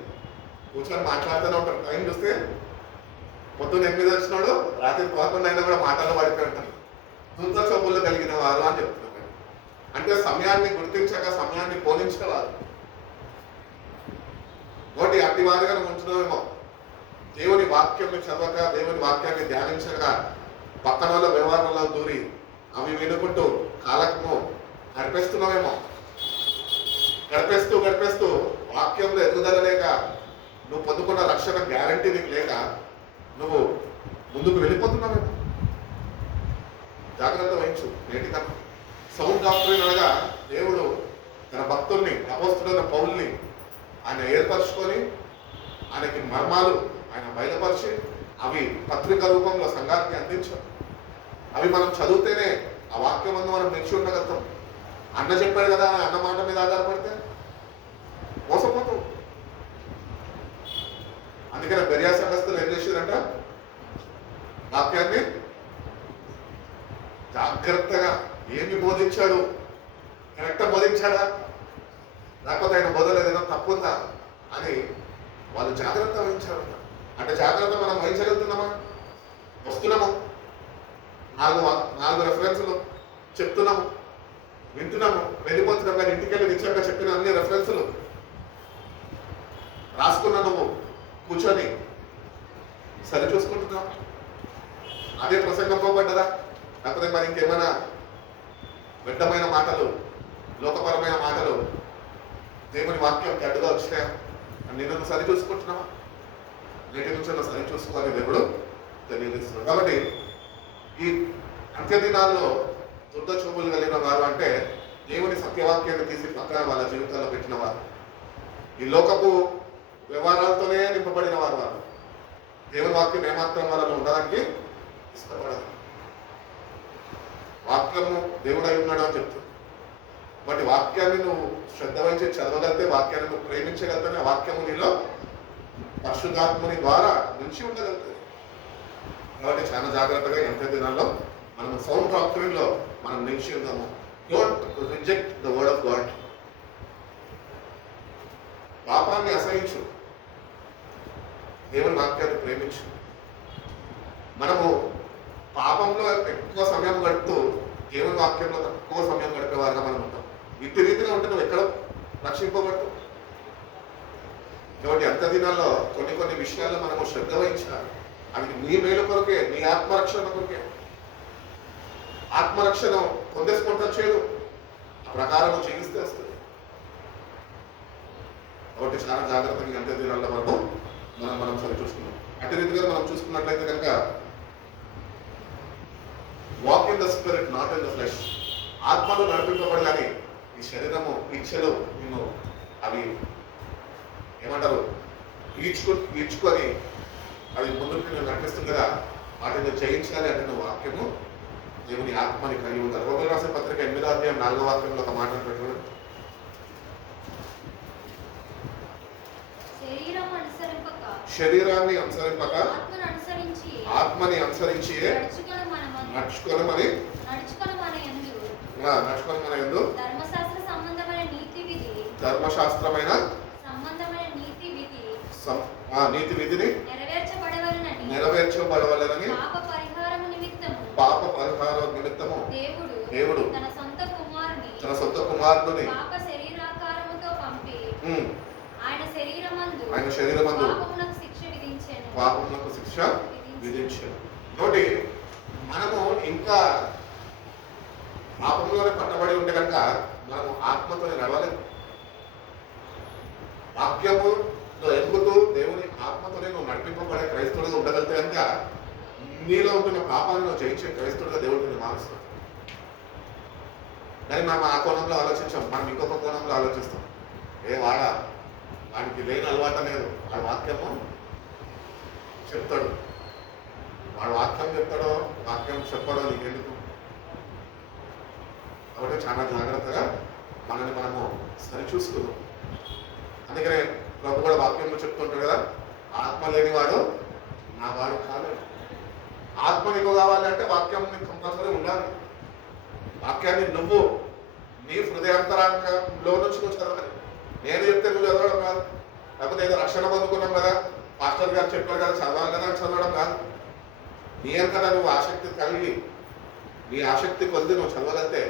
కూర్చొని మాట్లాడుతూనే ఉంటారు. టైం చూస్తే పొద్దున్న 8 వచ్చినాడు, రాత్రి 11 అయినా కూడా మాటల్లో పడిపోయి ఉంటారు. దుర్ద చూపులు కలిగిన వారు అని చెప్తున్నారు. అంటే సమయాన్ని గుర్తించక సమయాన్ని పోలించేవారు. ఒకటి అట్టి వారుగా ఉంచుదామేమో. దేవుని వాక్యాన్ని చదవక, దేవుని వాక్యాన్ని ధ్యానించక, పక్కన వాళ్ళ వ్యవహారంలో దూరి అవి వినుకుంటూ కాలకము గడిపేస్తున్నామేమో. గడిపేస్తూ వాక్యంలో ఎదుగుదల లేక, నువ్వు పొందుకున్న రక్షణ గ్యారంటీ నీకు లేక నువ్వు ముందుకు వెళ్ళిపోతున్నావేమో. జాగ్రత్త వహించు. నేటికన్నా సౌండ్ డాక్టరీన్ అనగా దేవుడు తన భక్తుల్ని, అపోస్తులైన పౌల్ని ఆయన ఏర్పరచుకొని ఆయనకి మర్మాలు ఆయన బయలుపరిచి అవి పత్రిక రూపంలో సంఘానికి అందించాం. అవి మనం చదివితేనే ఆ వాక్యం ముందు మనం నిలిచి ఉండగలుగుతాం. అన్న చెప్పాడు కదా, అన్న మాట మీద ఆధారపడితే మోసపోతాం. అందుకనే బెరియా సంఘస్థులు ఏం చేశారంట, వాక్యాన్ని జాగ్రత్తగా ఏమి బోధించాడు, కరెక్ట్ బోధించాడా, లేకపోతే ఆయన బోధన ఏదైనా తప్పుందా అని వాళ్ళు జాగ్రత్త వహించారు. అంటే జాగ్రత్త మనం వహించగలుగుతున్నామా? వస్తున్నాము, 4 రెఫరెన్సులు చెప్తున్నాము, వింటున్నాము, వెళ్ళిపోతున్నాం. కానీ ఇంటికి వెళ్ళి నిశ్చయంగా చెప్పిన అన్ని రెఫరెన్సులు రాసుకున్నా నువ్వు కూర్చొని సరి చూసుకుంటున్నావు. అదే ప్రసంగం పోబడ్డదా, లేకపోతే మరి ఇంకేమైనా వ్యర్థమైన మాటలు లోకపరమైన మాటలు దేవుని వాక్యం అడ్డుగా వచ్చినాయా? నేను సరి చూసుకుంటున్నావా? నేటి నుంచి సరి చూసుకోవాలి దేవుడు తెలియజేస్తున్నాడు. కాబట్టి ఈ అంత్య దినాల్లో దుర్ద చూపులు కలిగిన వారు అంటే దేవుని సత్యవాక్యాన్ని తీసి పక్కన వాళ్ళ జీవితాల్లో పెట్టిన వారు, ఈ లోకపు వ్యవహారాలతోనే నింపబడిన వారు. వారు దేవుని వాక్యం ఏమాత్రం వాళ్ళలో ఉండడానికి ఇష్టపడదు. వాక్యము దేవుడై ఉన్నాడు అని చెప్తుంది. బట్ వాక్యాన్ని నువ్వు శ్రద్ధ వహించి చదవగలిగితే, వాక్యాన్ని నువ్వు ప్రేమించగలిగితే, వాక్యము నీలో పరిశుద్ధాత్మని ద్వారా నుంచి ఉండగలుగుతుంది. కాబట్టి చాలా జాగ్రత్తగా ఎంత దినాల్లో మనం సౌండ్ డాక్ట్రిన్ లో మనం నిలిచి ఉందాము. Don't reject the word of God. పాపాన్ని అసహించు, దేవుని వాక్యాన్ని ప్రేమించు. మనము పాపంలో ఎక్కువ సమయం గడుపుతూ దేవుని వాక్యంలో తక్కువ సమయం గడిపేవారుగా మనం ఉంటాం. ఇట్టి రీతిగా ఉంటే నువ్వు ఎక్కడ రక్షింపబడతావు? కాబట్టి అంత దినాల్లో కొన్ని విషయాల్లో మనము శ్రద్ధ వహించాలి. అవి నీ మేలు కొరకే, నీ ఆత్మరక్షణ కొరకే. ఆత్మరక్షణ పొందేసుకుంటా చేయదు, ఆ ప్రకారం జీవిస్తే వస్తుంది. కాబట్టి చాలా జాగ్రత్తగా అంత్య దినాల్లో మనం సరి చూసుకున్నాం. అట్టి రీతిగా మనం చూసుకున్నట్లయితే కనుక walk in the spirit not in the flesh. ఆత్మలో నడిపింపబడాలని ఈ శరీరము ఇచ్చలు నేను అవి ఏమంటారు ఈడ్చుకొని అది ముందుకు నేను నడిపిస్తుంది కదా, వాటిని జయించాలి అంటే నువ్వు వాక్యము దేవుని ఆత్మని కలిగి ఉంటారు. రోగులు రాసిన పత్రిక 8వ అధ్యాయం 4వ వాక్యంలో ఒక మాట పెట్టాడు, శరీరాన్ని అనుసరింపక ఆత్మని అనుసరించి నడుచుకొని మన యందు ధర్మశాస్త్రమైన నీతి విధిని నెరవేర్చబడవలెనని పాప పరిహారం నిమిత్తము దేవుడు తన సొంత కుమారుని ఆయన శరీరమందు పాపమునకు శిక్ష విధించాడు. కాబట్టి మనము ఇంకా పాపంలోనే పట్టబడి ఉంటే కనుక మనము ఆత్మతో నడవలేదు. వాక్యములో ఎదుగుతూ దేవుని ఆత్మతోనే నువ్వు నడిపింపబడే క్రైస్తవుడిగా ఉండగలిగితే కనుక నీలో ఉంటున్న పాపాన్ని నువ్వు జయించే క్రైస్తవుడిగా దేవుడిని మారుస్తాడు. కానీ మనం ఆ కోణంలో ఆలోచించాం, మనం ఇంకొక కోణంలో ఆలోచిస్తాం. వాడికి లేని అలవాటు లేదు, వాడి వాక్యము చెప్తాడు, వాడు వాక్యం చెప్తాడో వాక్యం చెప్పడో నీకెందుకు? కాబట్టి చాలా జాగ్రత్తగా మనల్ని మనము సరిచూసుకుందాం. అందుకనే ప్రభు కూడా వాక్యంలో చెప్తుంటాడు కదా, ఆత్మ లేనివాడు నా వాడు కాలేదు. ఆత్మ నీకు కావాలంటే వాక్యం నీకు కంపల్సరీ ఉండాలి. వాక్యాన్ని నువ్వు నీ హృదయాంతరాంగంలో నుంచి నువ్వు చదవాలి. నేను చెప్తే నువ్వు చదవడం కాదు, లేకపోతే ఏదో రక్షణ పొందుకున్నాం కదా, పాస్టర్ గారు చెప్పారు కదా చదవాలి కదా అని చదవడం కాదు. నీ అంతటా నువ్వు ఆసక్తి కలిగి నీ ఆసక్తి కొద్ది నువ్వు చదవగలితే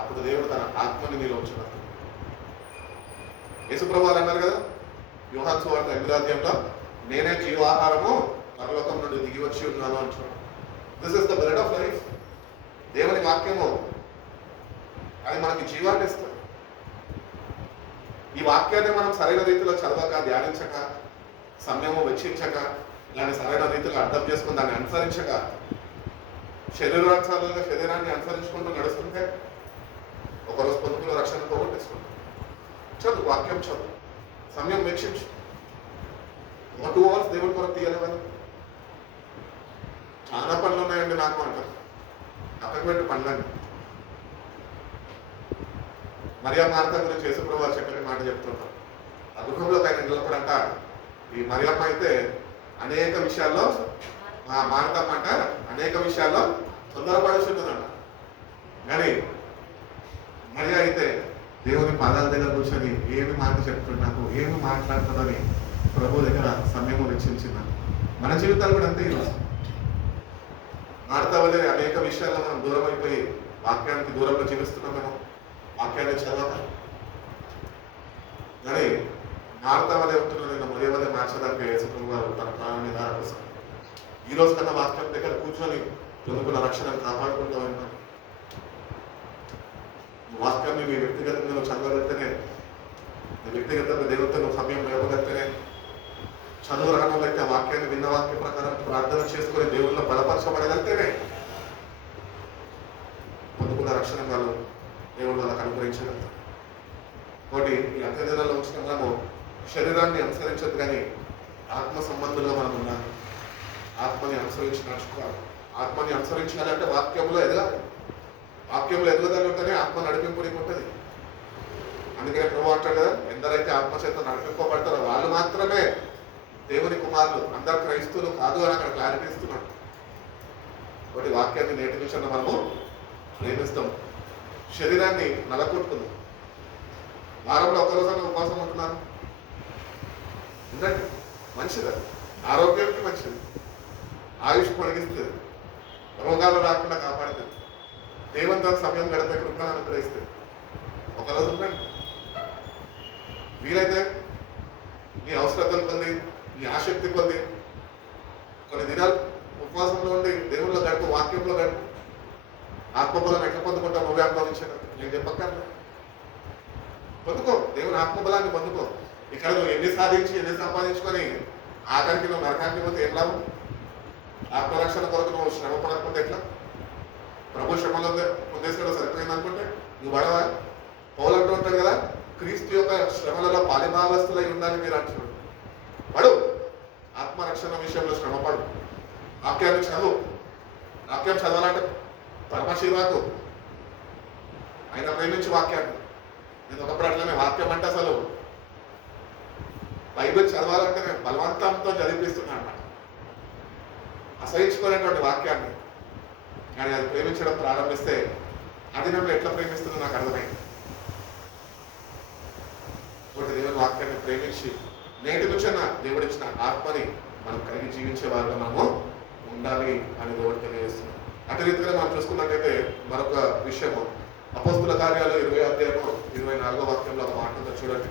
అప్పుడు దేవుడు తన ఆత్మని నీలో ఉంచుతాడు. యేసుప్రభు వారు అన్నారు కదా యోహాను సువార్త 8వ అధ్యాయంలో, నేనే జీవాహారము పరలోకం నుండి దిగి వచ్చి ఉన్నాను అంటున్నాడు. This is the bread of life. దేవుని వాక్యము అది మనకి జీవాన్ని ఇస్తుంది. ఈ వాక్యాన్ని మనం సరైన రీతిలో చదవక, ధ్యానించక, సమయము వెచ్చించక, దాన్ని సరైన రీతిలో అర్థం చేసుకుని దాన్ని అనుసరించక, శరీరాన్ని అనుసరించుకుంటూ నడుస్తుంటే ఒకరోజు పొందుకున్న రక్షణ పోగొట్టేసుకుంటాం. చదువు, వాక్యం చదువు, సమయం వెచ్చించు. ఒక 2 hours దేవుడి కొరకు తీయలేవని చాలా పనులు ఉన్నాయండి నాకు అంటారు. పక్కకు పెట్టి పనులని మరియా మార్త గురించి యేసుప్రభు వారు చెప్పిన మాట చెప్తుంటారు. ఆ గృహంలో ఆయన నిలబడంట, ఈ మరియమ్మ అయితే అనేక విషయాల్లో మార్తమ్మ అంట అనేక విషయాల్లో తొందరపడుతుందంట. కానీ మరియా అయితే దేవుని పాదాల దగ్గర కూర్చొని ఏమి మాట చెప్తున్నాకు, ఏమి మాట్లాడుతుందని ప్రభు దగ్గర సమయం వెచ్చించిందని. మన జీవితాలు కూడా అంతే. ఈరోజు మార్త వల్లే అనేక విషయాల్లో మనం దూరం అయిపోయి వాక్యానికి దూరంగా జీవిస్తున్నామేమో, వాక్యాన్ని చదవక. కానీ మార్త వల్లే ఉంటున్న నేను మరియ వల్లే మార్చడానికి యేసుప్రభు వారు తన ప్రాణాన్ని ధారపోసారు. ఈ రోజు కన్నా వాక్యం దగ్గర కూర్చొని పొందుకున్న రక్షణను కాపాడుకుంటూ ఉన్నాం. వాక్యాన్ని నీ వ్యక్తిగతంగా నువ్వు చదవగలిగితేనే, నీ వ్యక్తిగతంగా దేవుడితో నువ్వు సమయం లేవగలిగితేనే, చదువు రానోళ్ళైతే ఆ వాక్యాన్ని విన్న వాక్య ప్రకారం ప్రార్థన చేసుకుని దేవుళ్ళలో బలపరచబడగలిగితేనే పొందుకున్న రక్షణ వాళ్ళు దేవుడు వాళ్ళకి అనుగ్రహించగలుగుతారు. కాబట్టి ఈ అంత్యదినాల్లో వచ్చిన మనము శరీరాన్ని అనుసరించదు, కానీ ఆత్మ సంబంధంగా మనం ఉండాలి. ఆత్మని అనుసరించి నడుచుకోవాలి. ఆత్మని అనుసరించాలంటే వాక్యంలో ఎదగాలి. వాక్యంలో ఎదుగుదల ఉంటేనే ఆత్మ నడిపింపు నీకు ఉంటుంది. అందుకనే ప్రభు అంటాడు కదా, ఎందరైతే ఆత్మచేత నడిపింపబడతారో వాళ్ళు మాత్రమే దేవుని కుమారులు, అందరు క్రైస్తువులు కాదు అని అక్కడ క్లారిటీ ఇస్తున్నాడు. కాబట్టి వాక్యాన్ని నేటి విషయంలో మనము ప్రేమిస్తాం. శరీరాన్ని నలకొట్టుకుందాం. వారంలో ఒక్కరోజు ఉపవాసం ఉంటున్నాను ఎందుకంటే మంచిది, ఆరోగ్యానికి మంచిది, ఆయుష్ పొడిగిస్తుంది, రోగాలు రాకుండా కాపాడుతుంది, దేవునితో సమయం గడిపే కృపను అనుగ్రహిస్తుంది. ఒకరోజు ఉండండి. వీలైతే నీ అవసరతలు కొద్ది, నీ ఆసక్తి కొద్ది కొన్ని దినాలు ఉపవాసంలో ఉండి దేవుళ్ళలో గడుపు, వాక్యంలో గడుపు. ఆత్మబలం ఎట్లా పొందుకుంటావు నువ్వే అనుభవించాను, నేను చెప్పక్కర్లే. పొందుకో, దేవుని ఆత్మబలాన్ని పొందుకో. ఇక్కడ నువ్వు ఎన్ని సాధించి ఎన్ని సంపాదించుకొని ఆఖరికి నువ్వు నరకానికి పోతే ఏం లాభం? ఆత్మరక్షణ కొరకు నువ్వు శ్రమ పడకపోతే ఎట్లా? ప్రభు శ్రమలో ఉద్దేశంలో సరిపోయింది అనుకుంటే నువ్వు పడవా? పౌలంటూ ఉంటాడు కదా, క్రీస్తు యొక్క శ్రమలలో పాలిభాగస్తులై ఉండాలి మీరు అంటున్నాడు. పడు, ఆత్మరక్షణ విషయంలో శ్రమపడు. వాక్యాన్ని చదువు. వాక్యం చదవాలంటే పరమశివాకు ఆయన ప్రేమించి వాక్యాన్ని. నేను ఒకప్పుడు అట్లనే వాక్యం అంటే అసలు బైబిల్ చదవాలంటే నేను బలవంతంతో చదివిస్తున్నాను అన్నమాట. అసహించుకునేటువంటి వాక్యాన్ని. కానీ అది ప్రేమించడం ప్రారంభిస్తే అది నన్ను ఎట్లా ప్రేమిస్తుందో నాకు అర్థమైంది. ఒకటి దేవుని వాక్యాన్ని ప్రేమించి నేటి నుంచైనా దేవుడిచ్చిన ఆత్మని మనం కలిగి జీవించే వారిగా మనము ఉండాలి అని దేవుడు తెలియజేస్తున్నాం. అటు రీతిగా మనం చూసుకున్నట్టయితే మరొక విషయము అపోస్తుల కార్యాలు 20వ అధ్యాయము 24వ వాక్యంలో ఒక మాట ఉందో చూడండి.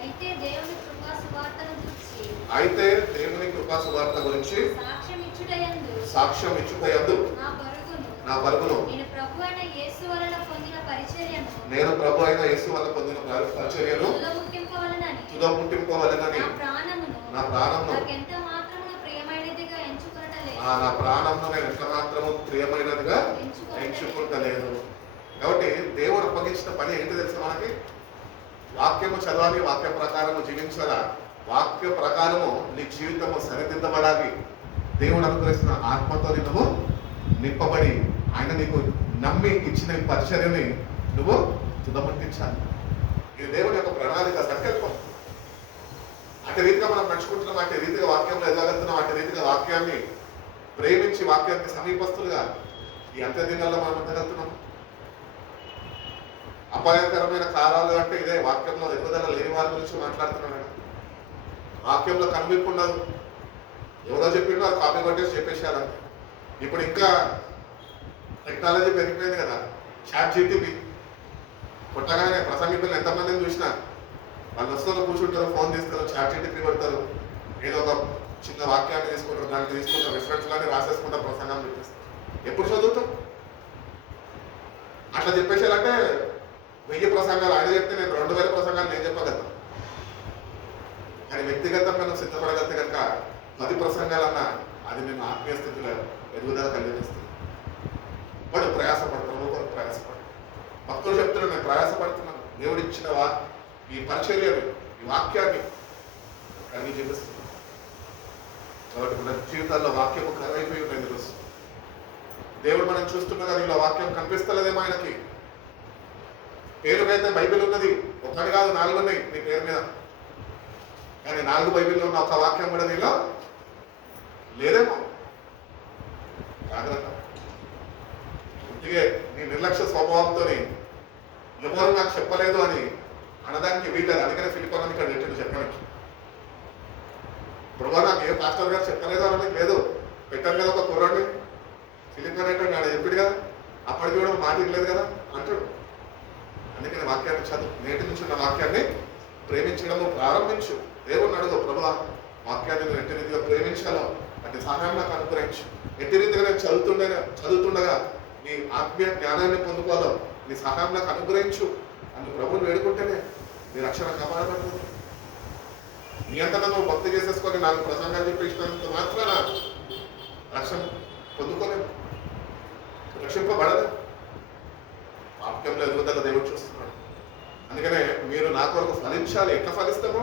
అయితే దేవుని కృపా సువార్త గురించి సాక్ష్యం ఇచ్చుటయందు నా పరుగును నేను ప్రభు అయిన యేసు వలన పొందిన పరిచర్యను తుదముట్టింపవలెనని నా ప్రాణమును నేను ఎంత మాత్రము ప్రియమైనదిగా ఎంచుకుంటలేదు. కాబట్టి దేవుడు అప్పగించిన పని ఏంటి తెలుసా మనకి? వాక్యము చదవాలి, వాక్య ప్రకారము జీవించాలా, వాక్య ప్రకారము నీ జీవితము సరిదిద్దబడాలి. దేవుడు అనుగ్రహిస్తున్న ఆత్మతో నువ్వు నింపబడి ఆయన నీకు నమ్మి ఇచ్చిన పరిచర్యని నువ్వు తుదముట్టించాలి. ఇది దేవుని యొక్క ప్రణాళిక, సంకల్పం. అటు రీతిగా మనం నడుచుకుంటున్నాం, అటు రీతిగా వాక్యంలో ఎదగలుగుతున్నాం, అటు రీతిగా వాక్యాన్ని ప్రేమించి వాక్యానికి సమీపస్తులుగా ఈ అంత్య దినాల్లో మనం ఉండగలుగుతున్నాం. అపాయకరమైన కారాలు అంటే ఇదే, వాక్యంలో ఎదుగుదల లేని వారి గురించి మాట్లాడుతున్నాను. వాక్యంలో కనువిప్పు ఉండదు. ఎవరో చెప్పిండో అది కాపీ కొట్టేసి చెప్పేశారు. ఇప్పుడు ఇంకా టెక్నాలజీ పెరిగిపోయింది కదా, ChatGPT కొట్టగానే ప్రసంగికులు ఎంతమందిని చూసినా వాళ్ళు వస్తారు, కూర్చుంటారు, ఫోన్ తీస్తారు, ChatGPT కొడతారు, ఏదో ఒక చిన్న వాక్యాన్ని తీసుకుంటారు, దానికి తీసుకుంటారు, రిఫరెన్స్లన్నీ రాసేసుకుంటారు, ప్రసంగం చెప్పేస్తారు. ఎప్పుడు చదువుతాం? అట్లా చెప్పేసారంటే 1000 ప్రసంగాలు ఆయన చెప్తే నేను 2000 ప్రసంగాలు నేను చెప్పగలను. కానీ వ్యక్తిగతంగా నువ్వు సిద్ధపడగలిగితే కనుక 10 ప్రసంగాలన్నా అది నేను ఆత్మీయ స్థితిలో ఎదుగుదల కలిగిస్తుంది. వాడు ప్రయాసపడతాను, ప్రయాసపడతాను. భక్తులు చెప్తున్నాను, నేను ప్రయాసపడుతున్నాను, దేవుడు ఇచ్చిన ఈ పరిచర్యను, ఈ వాక్యాన్ని కలిగి జీవిస్తున్నాను. కాబట్టి మన జీవితాల్లో వాక్యము కరైపోయి ఉన్నది. తెలుసు దేవుడు మనం చూస్తున్నగా నీలో వాక్యం కనిపిస్తలేదేమో ఆయనకి. పేరుకైతే బైబిల్ ఉన్నది, ఒకటి కాదు 4 ఉన్నాయి నీ పేరు మీద. కానీ 4 బైబిల్లో ఉన్న ఒక వాక్యం కూడా నీలో లేదేమో. జాగ్రత్త. ఇంటికే నీ నిర్లక్ష్య స్వభావంతో ఎవరు నాకు చెప్పలేదు అని అనడానికి వీళ్ళది. అందుకనే ఫిలిప్పీని ఇక్కడ పెట్టాడు చెప్పడానికి. ఇప్పుడు నాకు ఏ పాస్టర్ గారు చెప్పలేదు అనడానికి లేదు, పెట్టాను కదా ఒక కుర్రాడిని. ఫిలిప్పీని అంటే నాడు చెప్పాడు కదా, అప్పటికి కూడా మాట లేదు కదా అంటాడు. అందుకని వాక్యాన్ని చదువు, నేటి నుంచి ఉన్న వాక్యాన్ని ప్రేమించడము ప్రారంభించు. దేవుని అడుగు, ప్రభువా వాక్యాన్ని నేను ఎట్టి రీతిగా ప్రేమించాలో అంటే సహాయం నాకు అనుగ్రహించు. ఎట్టి రీతిగా నేను చదువుతుండగా నీ ఆత్మీయ జ్ఞానాన్ని పొందుకోవాలో నీ సహాయం నాకు అనుగ్రహించు అని ప్రభుని వేడుకుంటేనే నీ రక్షణ కాపాడబడుతుంది. నీ అంతటా నువ్వు భక్తి చేసేసుకొని నాకు ప్రసంగాలు చెప్పేసినంత మాత్రాన రక్షణ పొందుకోలేము, రక్షింపబడదు. వాక్యంలో ఎదుగుదల దేవుడు చూస్తున్నాడు. అందుకనే మీరు నా కొరకు ఫలించాలి. ఎట్లా ఫలిస్తాము?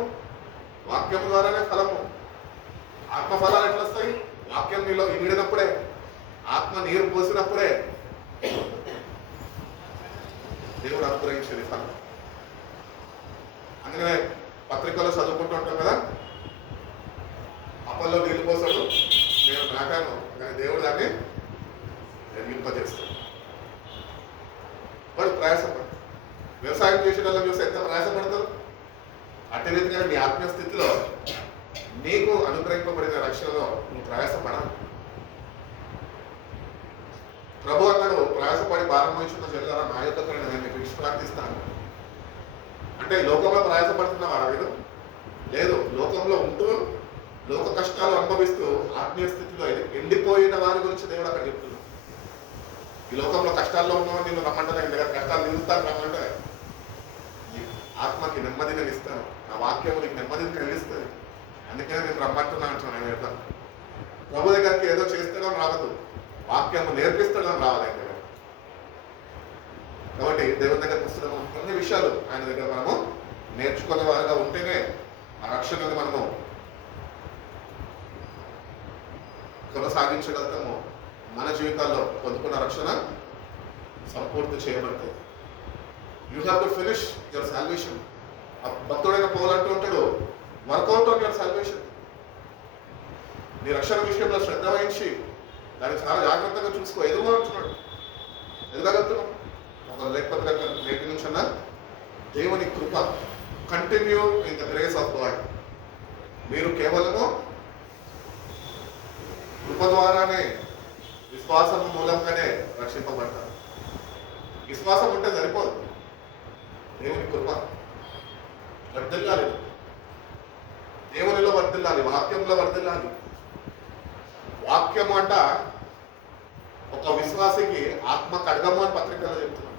వాక్యం ద్వారానే ఫలము. ఆత్మ ఫలాలు ఎట్లా వస్తాయి? వాక్యం నీలో ఇమిడినప్పుడే, ఆత్మ నీరు పోసినప్పుడే దేవుడు అనుగ్రహించేది ఫలం. అందుకనే పత్రికలో చదువుకుంటూ ఉంటాం కదా, అప్పల్లో నీళ్ళు పోసాడు, నేను నాటాను, కానీ దేవుడు దాన్ని ఎదిగింపజేస్తాడు. వాడు ప్రయాసపడతాడు. వ్యవసాయం చేసేటప్పుడు చూస్తే ఎంత ప్రయాసపడతారు. అట్టి రీతిగా నీ ఆత్మీయ స్థితిలో నీకు అనుగ్రహింపబడిన రక్షణలో నువ్వు ప్రయాసపడాలి. ప్రభు అన్నాడు, ప్రయాసపడి భారం వహించున్న జల్లారా నా యొక్కకు నేను మీకు విశ్రాంతిస్తాను. అంటే లోకంలో ప్రయాసపడుతున్నవారా మీరు? లేదు. లోకంలో ఉంటూ లోక కష్టాలు అనుభవిస్తూ ఆత్మీయ స్థితిలో ఎండిపోయిన వారి గురించి దేవుడు అక్కడ చెప్తున్నాడు. ఈ లోకంలో కష్టాల్లో ఉన్నవాడు నేను రమ్మంటే దగ్గర కష్టాలు నిలుస్తాను రమ్మంటే, ఆత్మకి నెమ్మది నేను ఇస్తాను, నా వాక్యం నీకు నెమ్మదిని కలిగిస్తుంది, అందుకనే నేను రమ్మంటున్నా అంటున్నాను. నేను చెప్తాను, ప్రభు దగ్గరికి ఏదో చేస్తాడో రావద్దు, వాక్యము నేర్పిస్తాడని రావాలి ఆయన దగ్గర. కాబట్టి దేవుని దగ్గర పుస్తకం కొన్ని విషయాలు ఆయన దగ్గర మనము నేర్చుకునే వారుగా ఉంటేనే ఆ రక్షణని మనము కొనసాగించగలుగుతాము. మన జీవితాల్లో పొందుకున్న రక్షణ సంపూర్తి చేయబడుతుంది. You have to finish your salvation. ఆ భక్తుడైన పౌలు అంటూ ఉంటాడు, వర్కౌట్ ఆన్ యువర్ సాల్వేషన్. నీ రక్షణ విషయంలో శ్రద్ధ వహించి దాన్ని చాలా జాగ్రత్తగా చూసుకో. ఎదుగు అంటున్నాడు. ఎదుగలుగుతున్నాం ఒక లేకపోతే నేటి నుంచి అన్నా దేవుని కృప, continue in the grace of God. మీరు కేవలము కృప ద్వారానే, విశ్వాసం మూలంగానే రక్షింపబడతారు. విశ్వాసం ఉంటే సరిపోదు, దేవుని కృప వర్ధిల్లాలి, దేవునిలో వర్ధిల్లాలి, వాక్యంలో వర్ధిల్లాలి. వాక్యము అంట ఒక విశ్వాసికి ఆత్మ ఖడ్గము అని పత్రికలో చెప్తున్నాడు.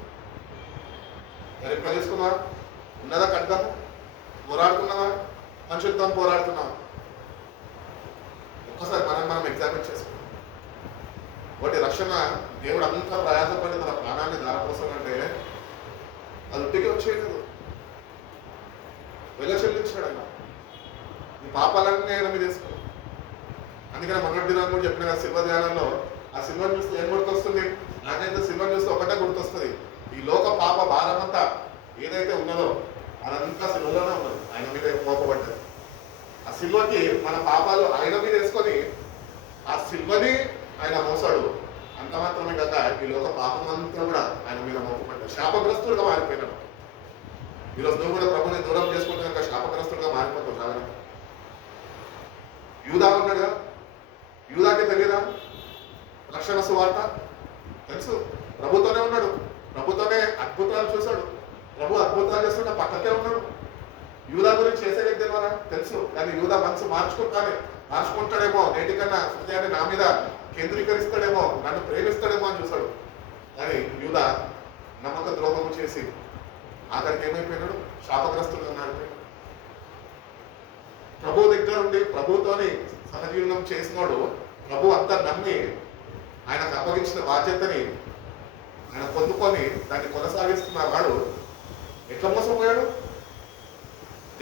మరి ఎప్పుడు తీసుకున్నావా? ఉన్నదా ఖడ్గము? పోరాడుతున్నావా? మనుషులతో పోరాడుతున్నావా? ఒక్కసారి మనం ఎగ్జామిన్ చేసుకున్నాం. ఒకటి రక్షణ దేవుడు అంతా ప్రయాసపడి తన ప్రాణాన్ని ధారపోసాడంటే అది ఉట్టికి వచ్చేది, వెల చెల్లించాడు ఆయన. ఈ పాపాలన్నీ ఆయన మీద తీసుకున్నాడు. అందుకని మొదటి దినాన్ని కూడా చెప్పిన శిల్వ ధ్యానంలో ఆ శిల్వను చూస్తే ఏం గుర్తొస్తుంది? నాకైతే శిల్వను చూస్తే ఒకటే గుర్తొస్తుంది, ఈ లోక పాప భారం అంతా ఏదైతే ఉన్నదో అదంతా శిల్వలోనే ఉన్నది, ఆయన మీద మోపబడ్డది. ఆ శిల్వకి మన పాపాలు ఆయన మీద వేసుకొని ఆ శిల్వని ఆయన మోసాడు. అంత మాత్రమే కాక ఈ లోక పాపం అంతా కూడా ఆయన మీద మోపబడ్డాడు. శాపగ్రస్తుడుగా మారిపోయినాడు. ఈరోజు నువ్వు కూడా ప్రభుని దూరం చేసుకుంటే కనుక శాపగ్రస్తుడుగా మారిపోతావు. చాలా యూదా ఉన్నాడుగా, యూదాకి తెలియదా రక్షణ సువార్త? తెలుసు. ప్రభుతోనే ఉన్నాడు, ప్రభుతోనే అద్భుతాలు చూశాడు, ప్రభు అద్భుతాలు చేస్తుంటే పక్కకే ఉన్నాడు. యూదా గురించి చేసేది తెలియదా? తెలుసు. కానీ యూదా మనసు మార్చుకుంటాడేమో, నేటికన్నా హృదయాన్ని నా మీద కేంద్రీకరిస్తాడేమో, నన్ను ప్రేమిస్తాడేమో అని చూశాడు. కానీ యూదా నమ్మక ద్రోహము చేసి ఆఖరికి ఏమైపోయినాడు? శాపగ్రస్తుడుగా మారిపోయాడు. ప్రభు దగ్గర ఉండి ప్రభుతోని సహజీవనం చేసినాడు. ప్రభు అంతా నమ్మి ఆయనకు అప్పగించిన బాధ్యతని ఆయన పొందుకొని దాన్ని కొనసాగిస్తున్న వాడు ఎట్లా మోసపోయాడు?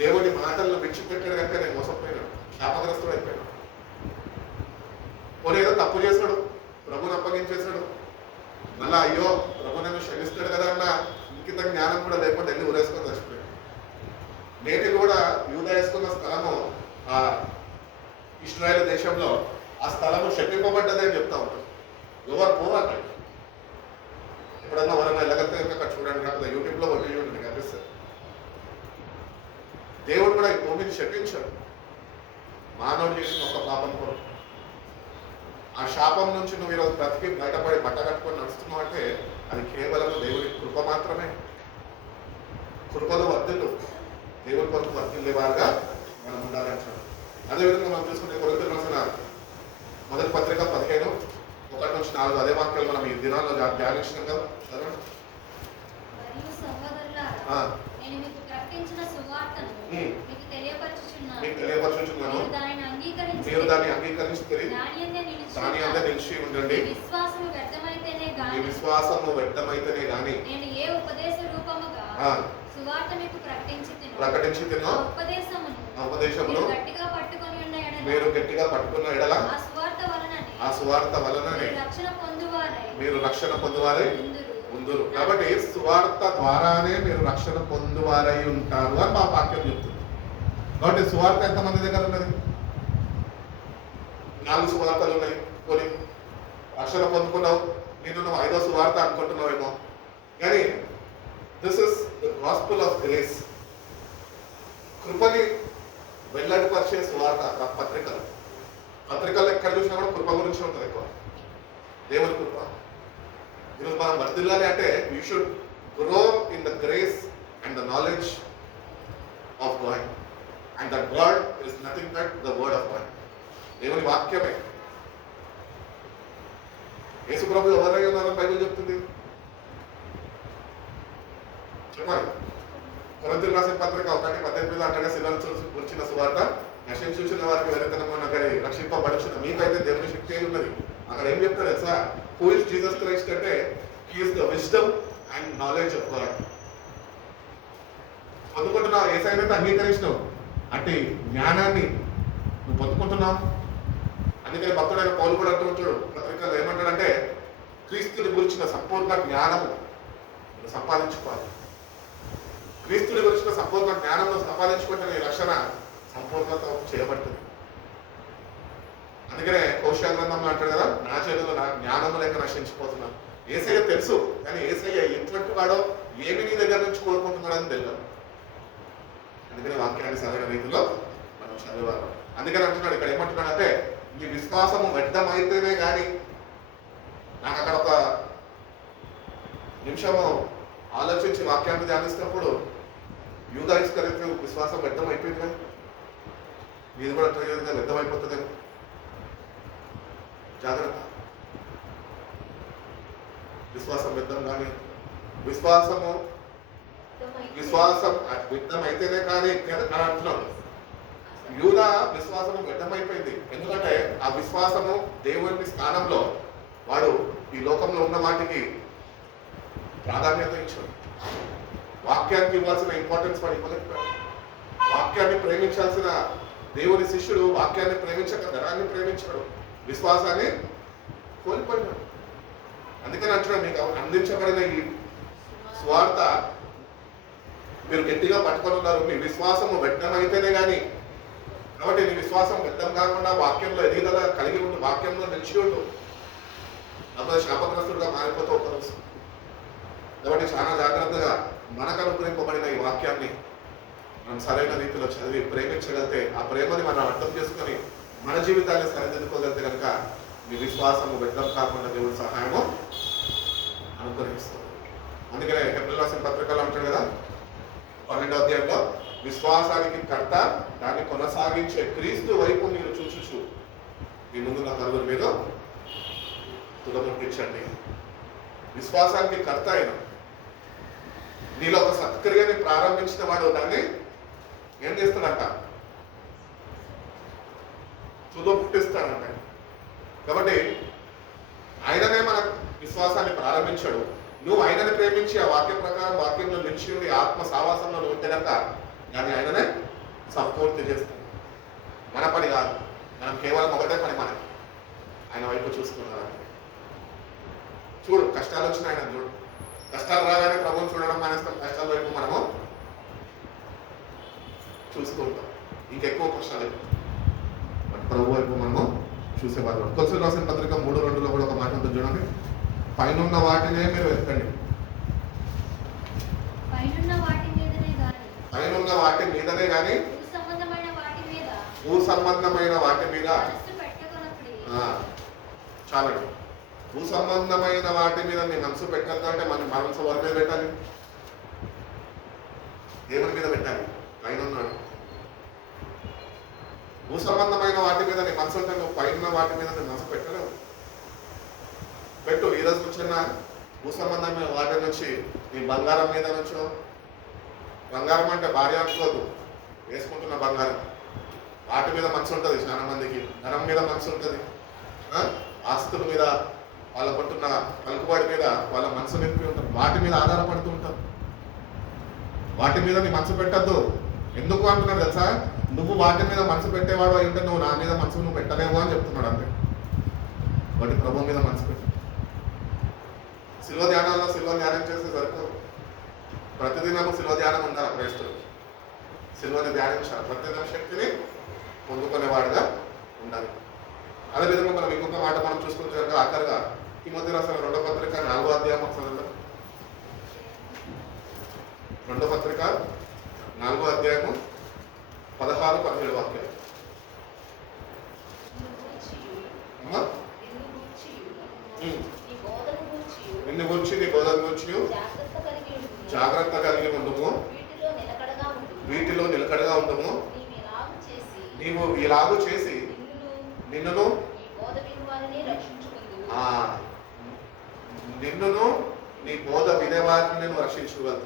దేవుడి మాటలను విడిచిపెట్టాడు కనుక నేను మోసపోయినాడు, శాపగ్రస్తుడు అయిపోయాడు. పోనీ ఏదో తప్పు చేశాడు, ప్రభుని అప్పగించేశాడు, మళ్ళా అయ్యో ప్రభు నన్ను క్షమిస్తాడు కదా అన్న ఇంకింత జ్ఞానం కూడా లేకుండా వెళ్ళి ఊరేసుకొని చచ్చిపోయాడు. నేటి కూడా యూదా వేసుకున్న స్థలము ఆ ఇస్రాయేల్ దేశంలో ఆ స్థలము శపింపబడ్డది అని చెప్తా ఉంటారు. ఎవరు పోవాలి ఎప్పుడన్నా ఎవరన్నా వెళ్ళగలితే అక్కడ చూడండి, కాకపోతే యూట్యూబ్లో ఒక వీడియో ఉంటుంది కనిపిస్తుంది. దేవుడు కూడా ఈ భూమిని శపించాడు మానవుడు చేసిన ఒక పాపం కొరకు. ఆ శాపం నుంచి నువ్వు ఈరోజు బ్రతికి బయటపడి బట్ట కట్టుకొని నడుస్తున్నావు అంటే అది కేవలం దేవుడి కృప మాత్రమే. కృపలో వర్ధిల్లు, దేవుడి కొరకు వర్ధిల్లేవారుగా మనం ఉండాలి అంటాడు. అదేవిధంగా మనం చూసుకుంటే కొరింథీయులకు రాసిన మొదటి పత్రిక 15 1 నుంచి 4 అదే వాక్యాలు మనం ఈ దినాల్లో ధ్యానించినాం కదా. చదవండి. మరియు సహోదరులారా, ఆ, నేను మీకు ప్రకటించిన సువార్తను మీకు తెలియపరచుచున్నాను. మీకు తెలియపరచుచున్నాను. మీరు దానిని అంగీకరించి దాని యందే నిలిచి ఉండండి. మీ విశ్వాసము వ్యర్థమైతేనే మీ గాని విశ్వాసము వ్యర్థమైతేనే గాని నేను ఏ ఉపదేశ రూపముగా సువార్త మీకు ప్రకటించితినో ఆ ఉపదేశమును మీరు గట్టిగా పట్టుకొని ఉన్న ఎడల మీరు గట్టిగా పట్టుకున్న ఎడల ఆ సువార్త వలననే మీరు రక్షణ పొందువారై ఉందురు. కాబట్టి సువార్త ద్వారానే మీరు రక్షణ పొందువారై ఉంటారు అని మా వాక్యం చెప్తుంది. కాబట్టి సువార్త ఎంతమంది దగ్గర ఉన్నది? 4 సువార్తలు ఉన్నాయి. కొన్ని రక్షణ పొందుకున్నావు, నేను 5వ సువార్త అనుకుంటున్నావేమో. కానీ this is the gospel of grace. కృపని వెల్లడిపరిచే సువార్త పత్రికలు ఎక్కడ చూసినా కూడా కృప గురించి ఉంటుంది ఎక్కువ. దేవుని కృప. ఈరోజు మనం వర్ధిల్లాలి అంటే you should grow in the grace and the knowledge of God. And that God is nothing but the word of God. దేవుని వాక్యమే. యేసు ప్రభు ఎవరై ఉన్నారని బైబిల్ చెప్తుంది. చెప్పాలి. కొరింథీయులకు రాసిన పత్రిక 1:18 అంటాడు, శిలను వచ్చిన సువార్త నశించుచున్న వారికి వెరితనమైన గాని రక్షింపబడుచున్న మీకైతే దేవుని శక్తి అయి ఉన్నది. అక్కడ ఏం చెప్తారు తెలుసా? హూ ఇస్ జీసస్ క్రైస్ట్ అంటే he is the wisdom and knowledge of God. పొందుకుంటున్నావు, యేసయ్యనైతే అంగీకరించినావు అంటే జ్ఞానాన్ని నువ్వు పొందుకుంటున్నావు. అందుకని భక్తుడైన పౌలు కూడా అంటూ ఉంటాడు పత్రికల్లో, ఏమంటాడంటే క్రీస్తుని గురించిన సంపూర్ణ జ్ఞానము సంపాదించుకోవాలి. క్రీస్తుని గురించిన సంపూర్ణ జ్ఞానం సంపాదించుకుంటే నీ రక్షణ సంపూర్ణత చేయబడుతుంది. అందుకనే కౌశల గ్రంథంలో అంటాడు కదా, నా చేతుల్లో నా జ్ఞానము లేక నశించిపోతున్నాను. యేసయ్య తెలుసు, కానీ యేసయ్య ఎటువంటి వాడో ఏమి నీ దగ్గర నుంచి కోరుకుంటున్నాడని తెలియదు. అందుకని వాక్యాన్ని సరైన రీతిలో మనం చదివాలి. అందుకని అంటున్నాడు ఇక్కడ, ఏమంటున్నాడంటే మీ విశ్వాసము వ్యర్థమైతేనే కానీ. నాకు అక్కడ ఒక నిమిషము ఆలోచించి వాక్యాన్ని ధ్యానిస్తున్నప్పుడు యూదా ఇస్కరియోతు విశ్వాసం వ్యర్థం అయిపోయింది కదా, మీది కూడా అట్లా వ్యర్థం అయిపోతుందేమో. జాగ్రత్త. విశ్వాసం వ్యర్థం కానీ, విశ్వాసం వ్యర్థం అయితేనే కానీ అని అంటున్నాడు. యూదా విశ్వాసము వ్యర్థమైపోయింది. ఎందుకంటే ఆ విశ్వాసము దేవుని స్థానంలో వాడు ఈ లోకంలో ఉన్న వాటికి ప్రాధాన్యత ఇచ్చాడు. వాక్యానికి ఇవ్వాల్సిన ఇంపార్టెన్స్ వాడు ఇవ్వలేకపోయాడు. వాక్యాన్ని ప్రేమించాల్సిన దేవుని శిష్యుడు వాక్యాన్ని ప్రేమించక ధనాన్ని ప్రేమించాడు, విశ్వాసాన్ని కోల్పోయినాడు. అందుకని అంటున్నాడు, మీకు అందించబడిన ఈ స్వార్థ మీరు గట్టిగా పట్టుకొని ఉన్నారు. మీ విశ్వాసము వ్యర్థమైతేనే కానీ. కాబట్టి నీ విశ్వాసం వ్యర్థం కాకుండా వాక్యంలో ఎదుగుదల కలిగి ఉండు, వాక్యంలో నిలిచి ఉండు. అప్పుడు శాపగ్రస్తుడుగా మారిపోతూ ఒకరోజు. కాబట్టి చాలా జాగ్రత్తగా మనకు అనుగ్రహింపబడిన ఈ వాక్యాన్ని మనం సరైన రీతిలో చదివి ప్రేమించగలిగితే, ఆ ప్రేమని మనం అర్థం చేసుకొని మన జీవితాన్ని సరిదిద్దుకోగలిగితే కనుక మీ విశ్వాసము వ్యర్థం కాకుండా దేవుడి సహాయము అనుగ్రహిస్తుంది. అందుకనే హెబ్రీయులకు రాసిన పత్రికలో అంటాడు కదా 12వ అధ్యాయంలో, విశ్వాసానికి కర్త దాన్ని కొనసాగించే క్రీస్తు వైపు మీరు చూచుచు మీ ముందున్న నలుగురు మీద తుదముట్టించండి. విశ్వాసానికి కర్త అయిన నీలో ఒక సత్క్రియని ప్రారంభించిన వాడు దాన్ని ఏం చేస్తాడంట? తుదముట్టిస్తాడంట. కాబట్టి ఆయననే మన విశ్వాసాన్ని ప్రారంభించాడు. నువ్వు ఆయనని ప్రేమించి ఆ వాక్యం ప్రకారం వాక్యంలో నిలిచి ఉండి ఆత్మ సావాసంలో నువ్వు ఉంటే కనుక దాన్ని ఆయననే సంపూర్తి చేస్తాడు. మన పని కాదు, మనం కేవలం ఒకటే పని మనకి, ఆయన వైపు చూసుకున్నాడు. చూడు, కష్టాలు వచ్చిన ఆయన చూడు. కష్టాలు రాగానే ప్రభువుని చూడడం మానేస్తాం, కష్టాల వైపు మనము చూస్తూ ఉంటాం. ఇంకెక్కువ కష్టాలు ప్రభు వైపు మనము చూసేవాళ్ళం. కొలసీయులకు రాసిన పత్రిక 3:2 కూడా ఒక మాట ఉంటుంది చూడండి, పైనున్న వాటినే మీరు వెతకండి. పైనున్న వాటి మీదనే కానీ భూ సంబంధమైన వాటి మీద చాలండి. భూ సంబంధమైన వాటి మీద నీ మనసు పెట్టద్దు అంటే మన మనసు వారి మీద పెట్టాలి, దేవుని మీద పెట్టాలి. పైన ఉన్నాడు. భూ సంబంధమైన వాటి మీద నీ మనసు ఉంటే నువ్వు పైన వాటి మీద నీ మనసు పెట్టలేవు. పెట్టు. ఈరోజు కూర్చున్న భూ సంబంధమైన వాటి నుంచి, నీ బంగారం మీద నుంచో, బంగారం అంటే భార్య అనుకోదు, వేసుకుంటున్న బంగారం, వాటి మీద మనసు ఉంటుంది. చాలా మందికి ధనం మీద మనసు ఉంటుంది, ఆస్తుల మీద, వాళ్ళ పట్టున్న పలుకుబడి మీద వాళ్ళ మనసు నింపి ఉంటారు, వాటి మీద ఆధారపడుతూ ఉంటారు. వాటి మీద నీ మనసు పెట్టద్దు. ఎందుకు అంటున్నాడు తెలుసా? నువ్వు వాటి మీద మనసు పెట్టేవాడు అయి ఉంటే నువ్వు నా మీద మనసు నువ్వు పెట్టలేవు అని చెప్తున్నాడు అంతే. వాటి ప్రభు మీద మనసు పెట్టు. శిల్వ ధ్యానాల్లో శిల్వ ధ్యానం చేస్తే సరిపోదు. ప్రతిదినము శిల్వ ధ్యానం ఉండాలి క్రైస్తవుడు. శిల్వని ధ్యానించాలి, ప్రతిదిన శక్తిని పొందుకునేవాడుగా ఉండాలి. అదేవిధంగా మనం ఇంకొక మాట మనం చూసుకుంటే కనుక ఆఖరిగా తిమోతి రాసిన 2వ పత్రిక 4వ అధ్యాయం ఒకసారి 2వ పత్రిక 4వ అధ్యాయము 16-17 వాక్యాలు. నిన్ను గురించి నీ బోధన గురించి జాగ్రత్త కలిగి ఉండము, వీటిలో నిలకడగా ఉండము. నీవు ఇలాగూ చేసి నిన్నును నీ బోధ వినేవారిని నేను రక్షించగలదు.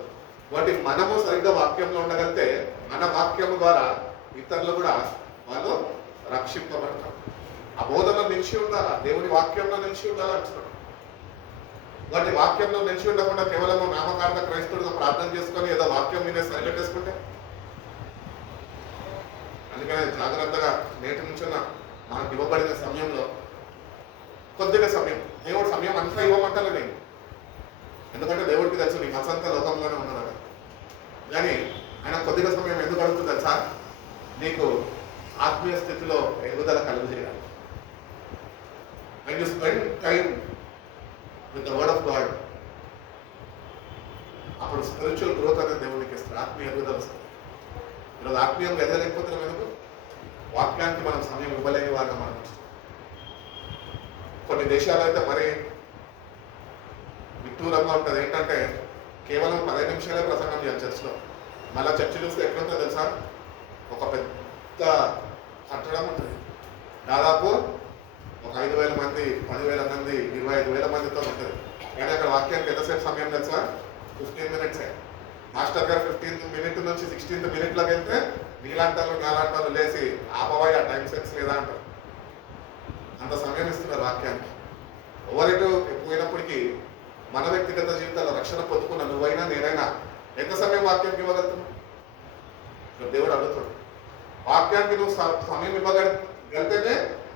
వాటి మనము సరిగ్గా వాక్యంలో ఉండగలిగితే మన వాక్యం ద్వారా ఇతరులు కూడా వాళ్ళు రక్షింపబడతారు. ఆ బోధనలో నిలిచి ఉండాలా, దేవుని వాక్యంలో నిలిచి ఉండాలి అంటున్నాడు. వాటి వాక్యంలో నిలిచి ఉండకుండా కేవలం నామకార్థ క్రైస్తవుడిగా ప్రార్థన చేసుకొని ఏదో వాక్యం వినే సైలెంట్ చేసుకుంటే, అందుకనే జాగ్రత్తగా నేటి నుంచున్న మనకు ఇవ్వబడిన సమయంలో కొద్దిగా సమయం, దేవుడు సమయం అంతా ఇవ్వమంటారు నేను, ఎందుకంటే దేవుడికి తెలుసు నీ మనసంతా లోకంలోనే ఉన్నాడు. కానీ ఆయన కొద్దిగా సమయం ఎందుకు అడుగుతుంది తెలుసా? నీకు ఆత్మీయ స్థితిలో ఎదుగుదల కలుగు చేయాలి. When you spend time with the word of God, అప్పుడు స్పిరిచువల్ గ్రోత్ అనేది దేవునికి ఇస్తారు, ఆత్మీయ ఎదుగుదల వస్తుంది. ఈరోజు ఆత్మీయంగా ఎదగలేకపోతున్నాం ఎందుకు? వాక్యానికి మనం సమయం ఇవ్వలేని వారిగా మనం. కొన్ని దేశాలు అయితే మరి విడ్డూరంగా ఉంటుంది. ఏంటంటే కేవలం 15 నిమిషాలే ప్రసంగం చేయాలి చర్చిలో. మళ్ళీ చర్చి చూస్తే ఎట్లుంటుందో తెలుసా? ఒక పెద్ద కట్టడం ఉంటుంది, దాదాపు ఒక 5,000 మంది, 10,000 మంది, 25,000 మందితో ఉంటుంది. కానీ అక్కడ వాక్యానికి ఎంతసేపు సమయం తెలుసా? 15 మినిట్సే. మాస్టర్ గారు 15th మినిట్ నుంచి 16th మినిట్లోకి వెళ్తే నీలాంటారు నాలాంటారు లేచి ఆపవాయి, ఆ టైం సెన్స్ లేదా అంటారు. అంత సమయం ఇస్తున్నారు వాక్యానికి. ఎవరితో పోయినప్పటికీ మన వ్యక్తిగత జీవితాల్లో రక్షణ పొందుకున్న నువ్వైనా నేనైనా ఎంత సమయం వాక్యానికి ఇవ్వగలుగుతున్నావు? దేవుడు అడుగుతాడు. వాక్యానికి నువ్వు సమయం ఇవ్వగలిగితేనే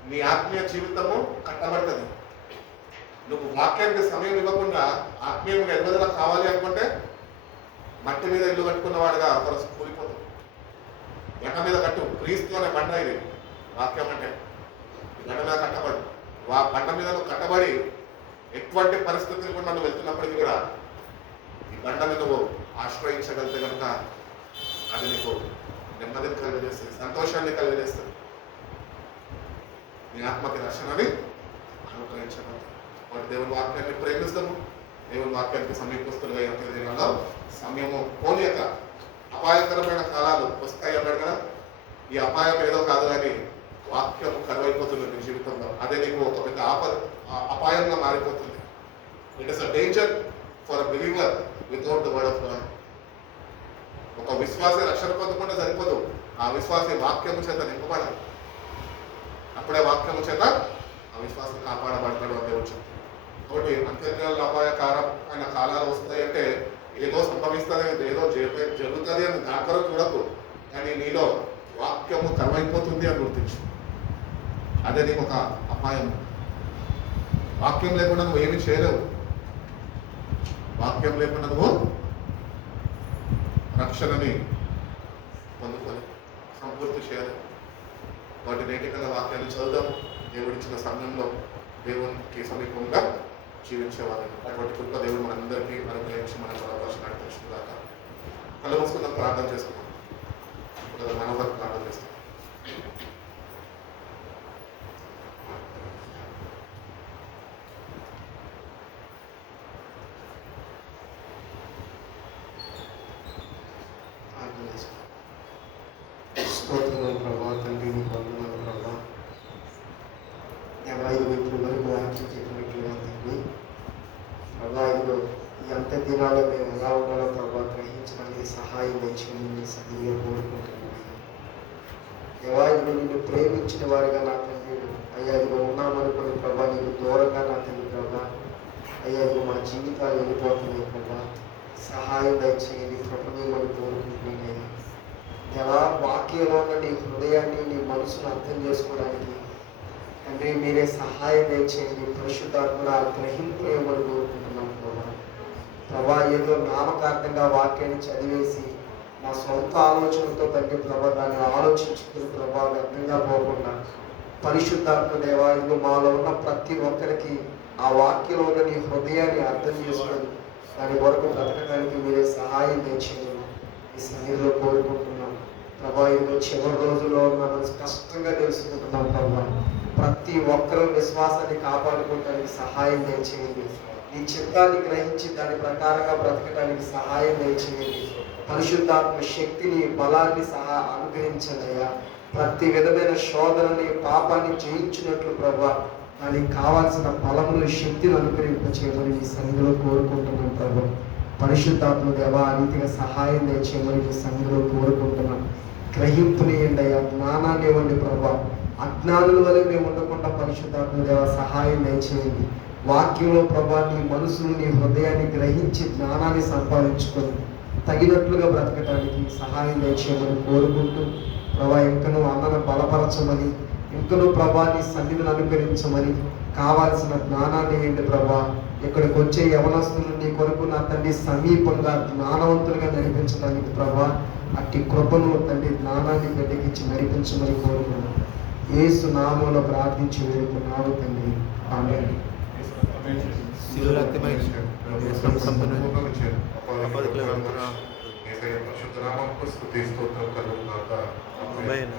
నీ ఆత్మీయ జీవితము కట్టబడుతుంది. నువ్వు వాక్యానికి సమయం ఇవ్వకుండా ఆత్మీయంగా ఎదుగుదల కావాలి అనుకుంటే మట్టి మీద ఇల్లు కట్టుకున్న వాడుగా ఒకరోజు కూలిపోతావు. గంట మీద కట్టు, క్రీస్తు అనే బండ ఇది వాక్యం అంటే. గంట మీద కట్టబడు, బండ మీద నువ్వు కట్టబడి ఎటువంటి పరిస్థితులు కూడా నువ్వు వెళ్తున్నప్పటికీ కూడా ఈ బండ మీద నువ్వు ఆశ్రయించగలిగితే కనుక అది నీకు నెమ్మదిని కలిగజేస్తుంది, సంతోషాన్ని కలిగజేస్తుంది, నీ ఆత్మకి రక్షణని అనుగ్రహించగలదు. వాటి దేవుని వాక్యాన్ని ప్రేమిస్తాము, దేవుని వాక్యానికి సమీపస్తులుగా ఎంత సమయము పోనీయక అపాయకరమైన కాలాలు వస్తాయి అన్నాడు కదా. ఈ అపాయం ఏదో కాదు కానీ వాక్యం కరువైపోతుంది నీ జీవితంలో. అదే నీకు ఒక పెద్ద అపాయంగా మారిపోతుంది. It is a danger for a believer without the word of God. ఒక విశ్వాస రక్షణ పొందకుండా సరిపోదు, ఆ విశ్వాస వాక్యము చేత నింపబడాలి. అప్పుడే వాక్యము చేత ఆ విశ్వాసం కాపాడబడతాడు అదే వచ్చింది. కాబట్టి అంత్యకాల అపాయకరమైన కాలాలు వస్తాయంటే ఏదో సంభవిస్తుంది, ఏదో జరుగుతుంది అని దాకరో చూడకు, కానీ నీలో వాక్యము కరువైపోతుంది అని గుర్తించు. అదే నీకు ఒక అపాయం. వాక్యం లేకుండా నువ్వు ఏమి చేయలేవు. వాక్యం లేకుండా నువ్వు రక్షణని పొందుకోలేవు, సంపూర్తి చేయలేవు. వాటి నేటికల వాక్యాన్ని చదువుదాం. దేవుడిచ్చిన సమయంలో దేవునికి సమీపంగా జీవించేవాళ్ళని అటువంటి కృప దేవుడు మనందరికీ అనుగ్రహించి మన అవకాశం నడిపించుకున్నాక కళ్ళు మూసుకుందాం, ప్రార్థన చేసుకున్నాం. మనవరకు ప్రార్థన చేస్తాం. స్తోత్రం ప్రభా, తండ్రి వందనాలు ప్రభా. 55 వరకు వాక్యం చెప్పినట్లుగా తండ్రి దినాల్లో మేము ఎలా ఉండాలో ప్రభావ గ్రహించడానికి సహాయం తెచ్చింది మీ సన్నిధిలో కోరుకుంటున్నాను. దేవా ఇదిగో నిన్ను ప్రేమించిన వారిగా నా తండ్రి అయ్యా ఇదిగో ఉన్నామనుకుని ప్రభా నీకు దూరంగా నా తండ్రి ప్రభా అయ్యా ఇదిగో మా జీవితాలు వెళ్ళిపోతున్నాయి ప్రభా సహాయం దయచేయండి కృపణీయమని కోరుకుంటున్నాను. ఎలా వాక్యంలో ఉన్న నీ హృదయాన్ని నీ మనసును అర్థం చేసుకోవడానికి తండ్రి మీరే సహాయం దయచేయండి. పరిశుద్ధాత్మను ఆ గ్రహింపేయమని కోరుకుంటున్నాం ప్రభా. ప్రభా ఏదో నామకార్థంగా వాక్యాన్ని చదివేసి మా సొంత ఆలోచనలతో తండ్రి ప్రభా దాన్ని ఆలోచించుకుని ప్రభా వ్యర్థంగా పోకుండా పరిశుద్ధాత్మ దేవా ఇదిగో మాలో ఉన్న ప్రతి ఒక్కరికి ఆ వాక్యంలో ఉన్న నీ హృదయాన్ని అర్థం చేసుకొని దాని వరకు బ్రతకడానికి మీరే సహాయం తెచ్చేయండి. ఈ సన్నిధిలో కోరుకుంటున్నాం ప్రభా. ఇదిగో చివరి రోజుల్లో మనం స్పష్టంగా తెలుసుకుంటున్నాం ప్రభా. ప్రతి ఒక్కరూ విశ్వాసాన్ని కాపాడుకోవడానికి సహాయం దయచేయండి. నీ చిత్తాన్ని గ్రహించి దాని ప్రకారంగా బ్రతకడానికి సహాయం దయచేయండి. పరిశుద్ధాత్మ శక్తిని బలాన్ని సహా అనుగ్రహించదయ్యా. ప్రతి విధమైన శోధనని పాపాన్ని జయించినట్లు ప్రభా దానికి కావాల్సిన బలములు శక్తిని అనుగ్రహింపచేయమని ఈ సన్నిధిలో కోరుకుంటున్నాం ప్రభా. పరిశుద్ధాత్మ దేవా ఆ రీతిగా సహాయం దయచేయమని ఈ సన్నిధిలో కోరుకుంటున్నాం. గ్రహింపునియండి అయ్యా, జ్ఞానాన్ని ఇవ్వండి ప్రభా. అజ్ఞానుల వల్ల మేము ఉండకుండా పరిశుద్ధాత్మ దేవా సహాయం దయచేయండి. వాక్యంలో ప్రభా నీ మనసును నీ హృదయాన్ని గ్రహించి జ్ఞానాన్ని సంపాదించుకొని తగినట్లుగా బ్రతకడానికి సహాయం దయచేయమని కోరుకుంటూ ప్రభా ఇంకనూ అన్నను బలపరచమని ఇంకనూ ప్రభా నీ సన్నిధిని అనుకరించమని కావాల్సిన జ్ఞానాన్ని ఏంటి ప్రభా. ఇక్కడికి వచ్చే యవనస్తులు నీ కొరకు నా తండ్రి సమీపంగా జ్ఞానవంతులుగా నడిపించడానికి ప్రభా అట్టి కృపను తండ్రి జ్ఞానాన్ని బిడ్డకిచ్చి నడిపించమని కోరుకున్నాను. యేసు నామములో ప్రార్థించి వేడుకున్నాను తండ్రి, ఆమేన్. పరిశుద్ధ నామముకు స్తుతి స్తోత్రం కలుగును గాక. ఆమేన్.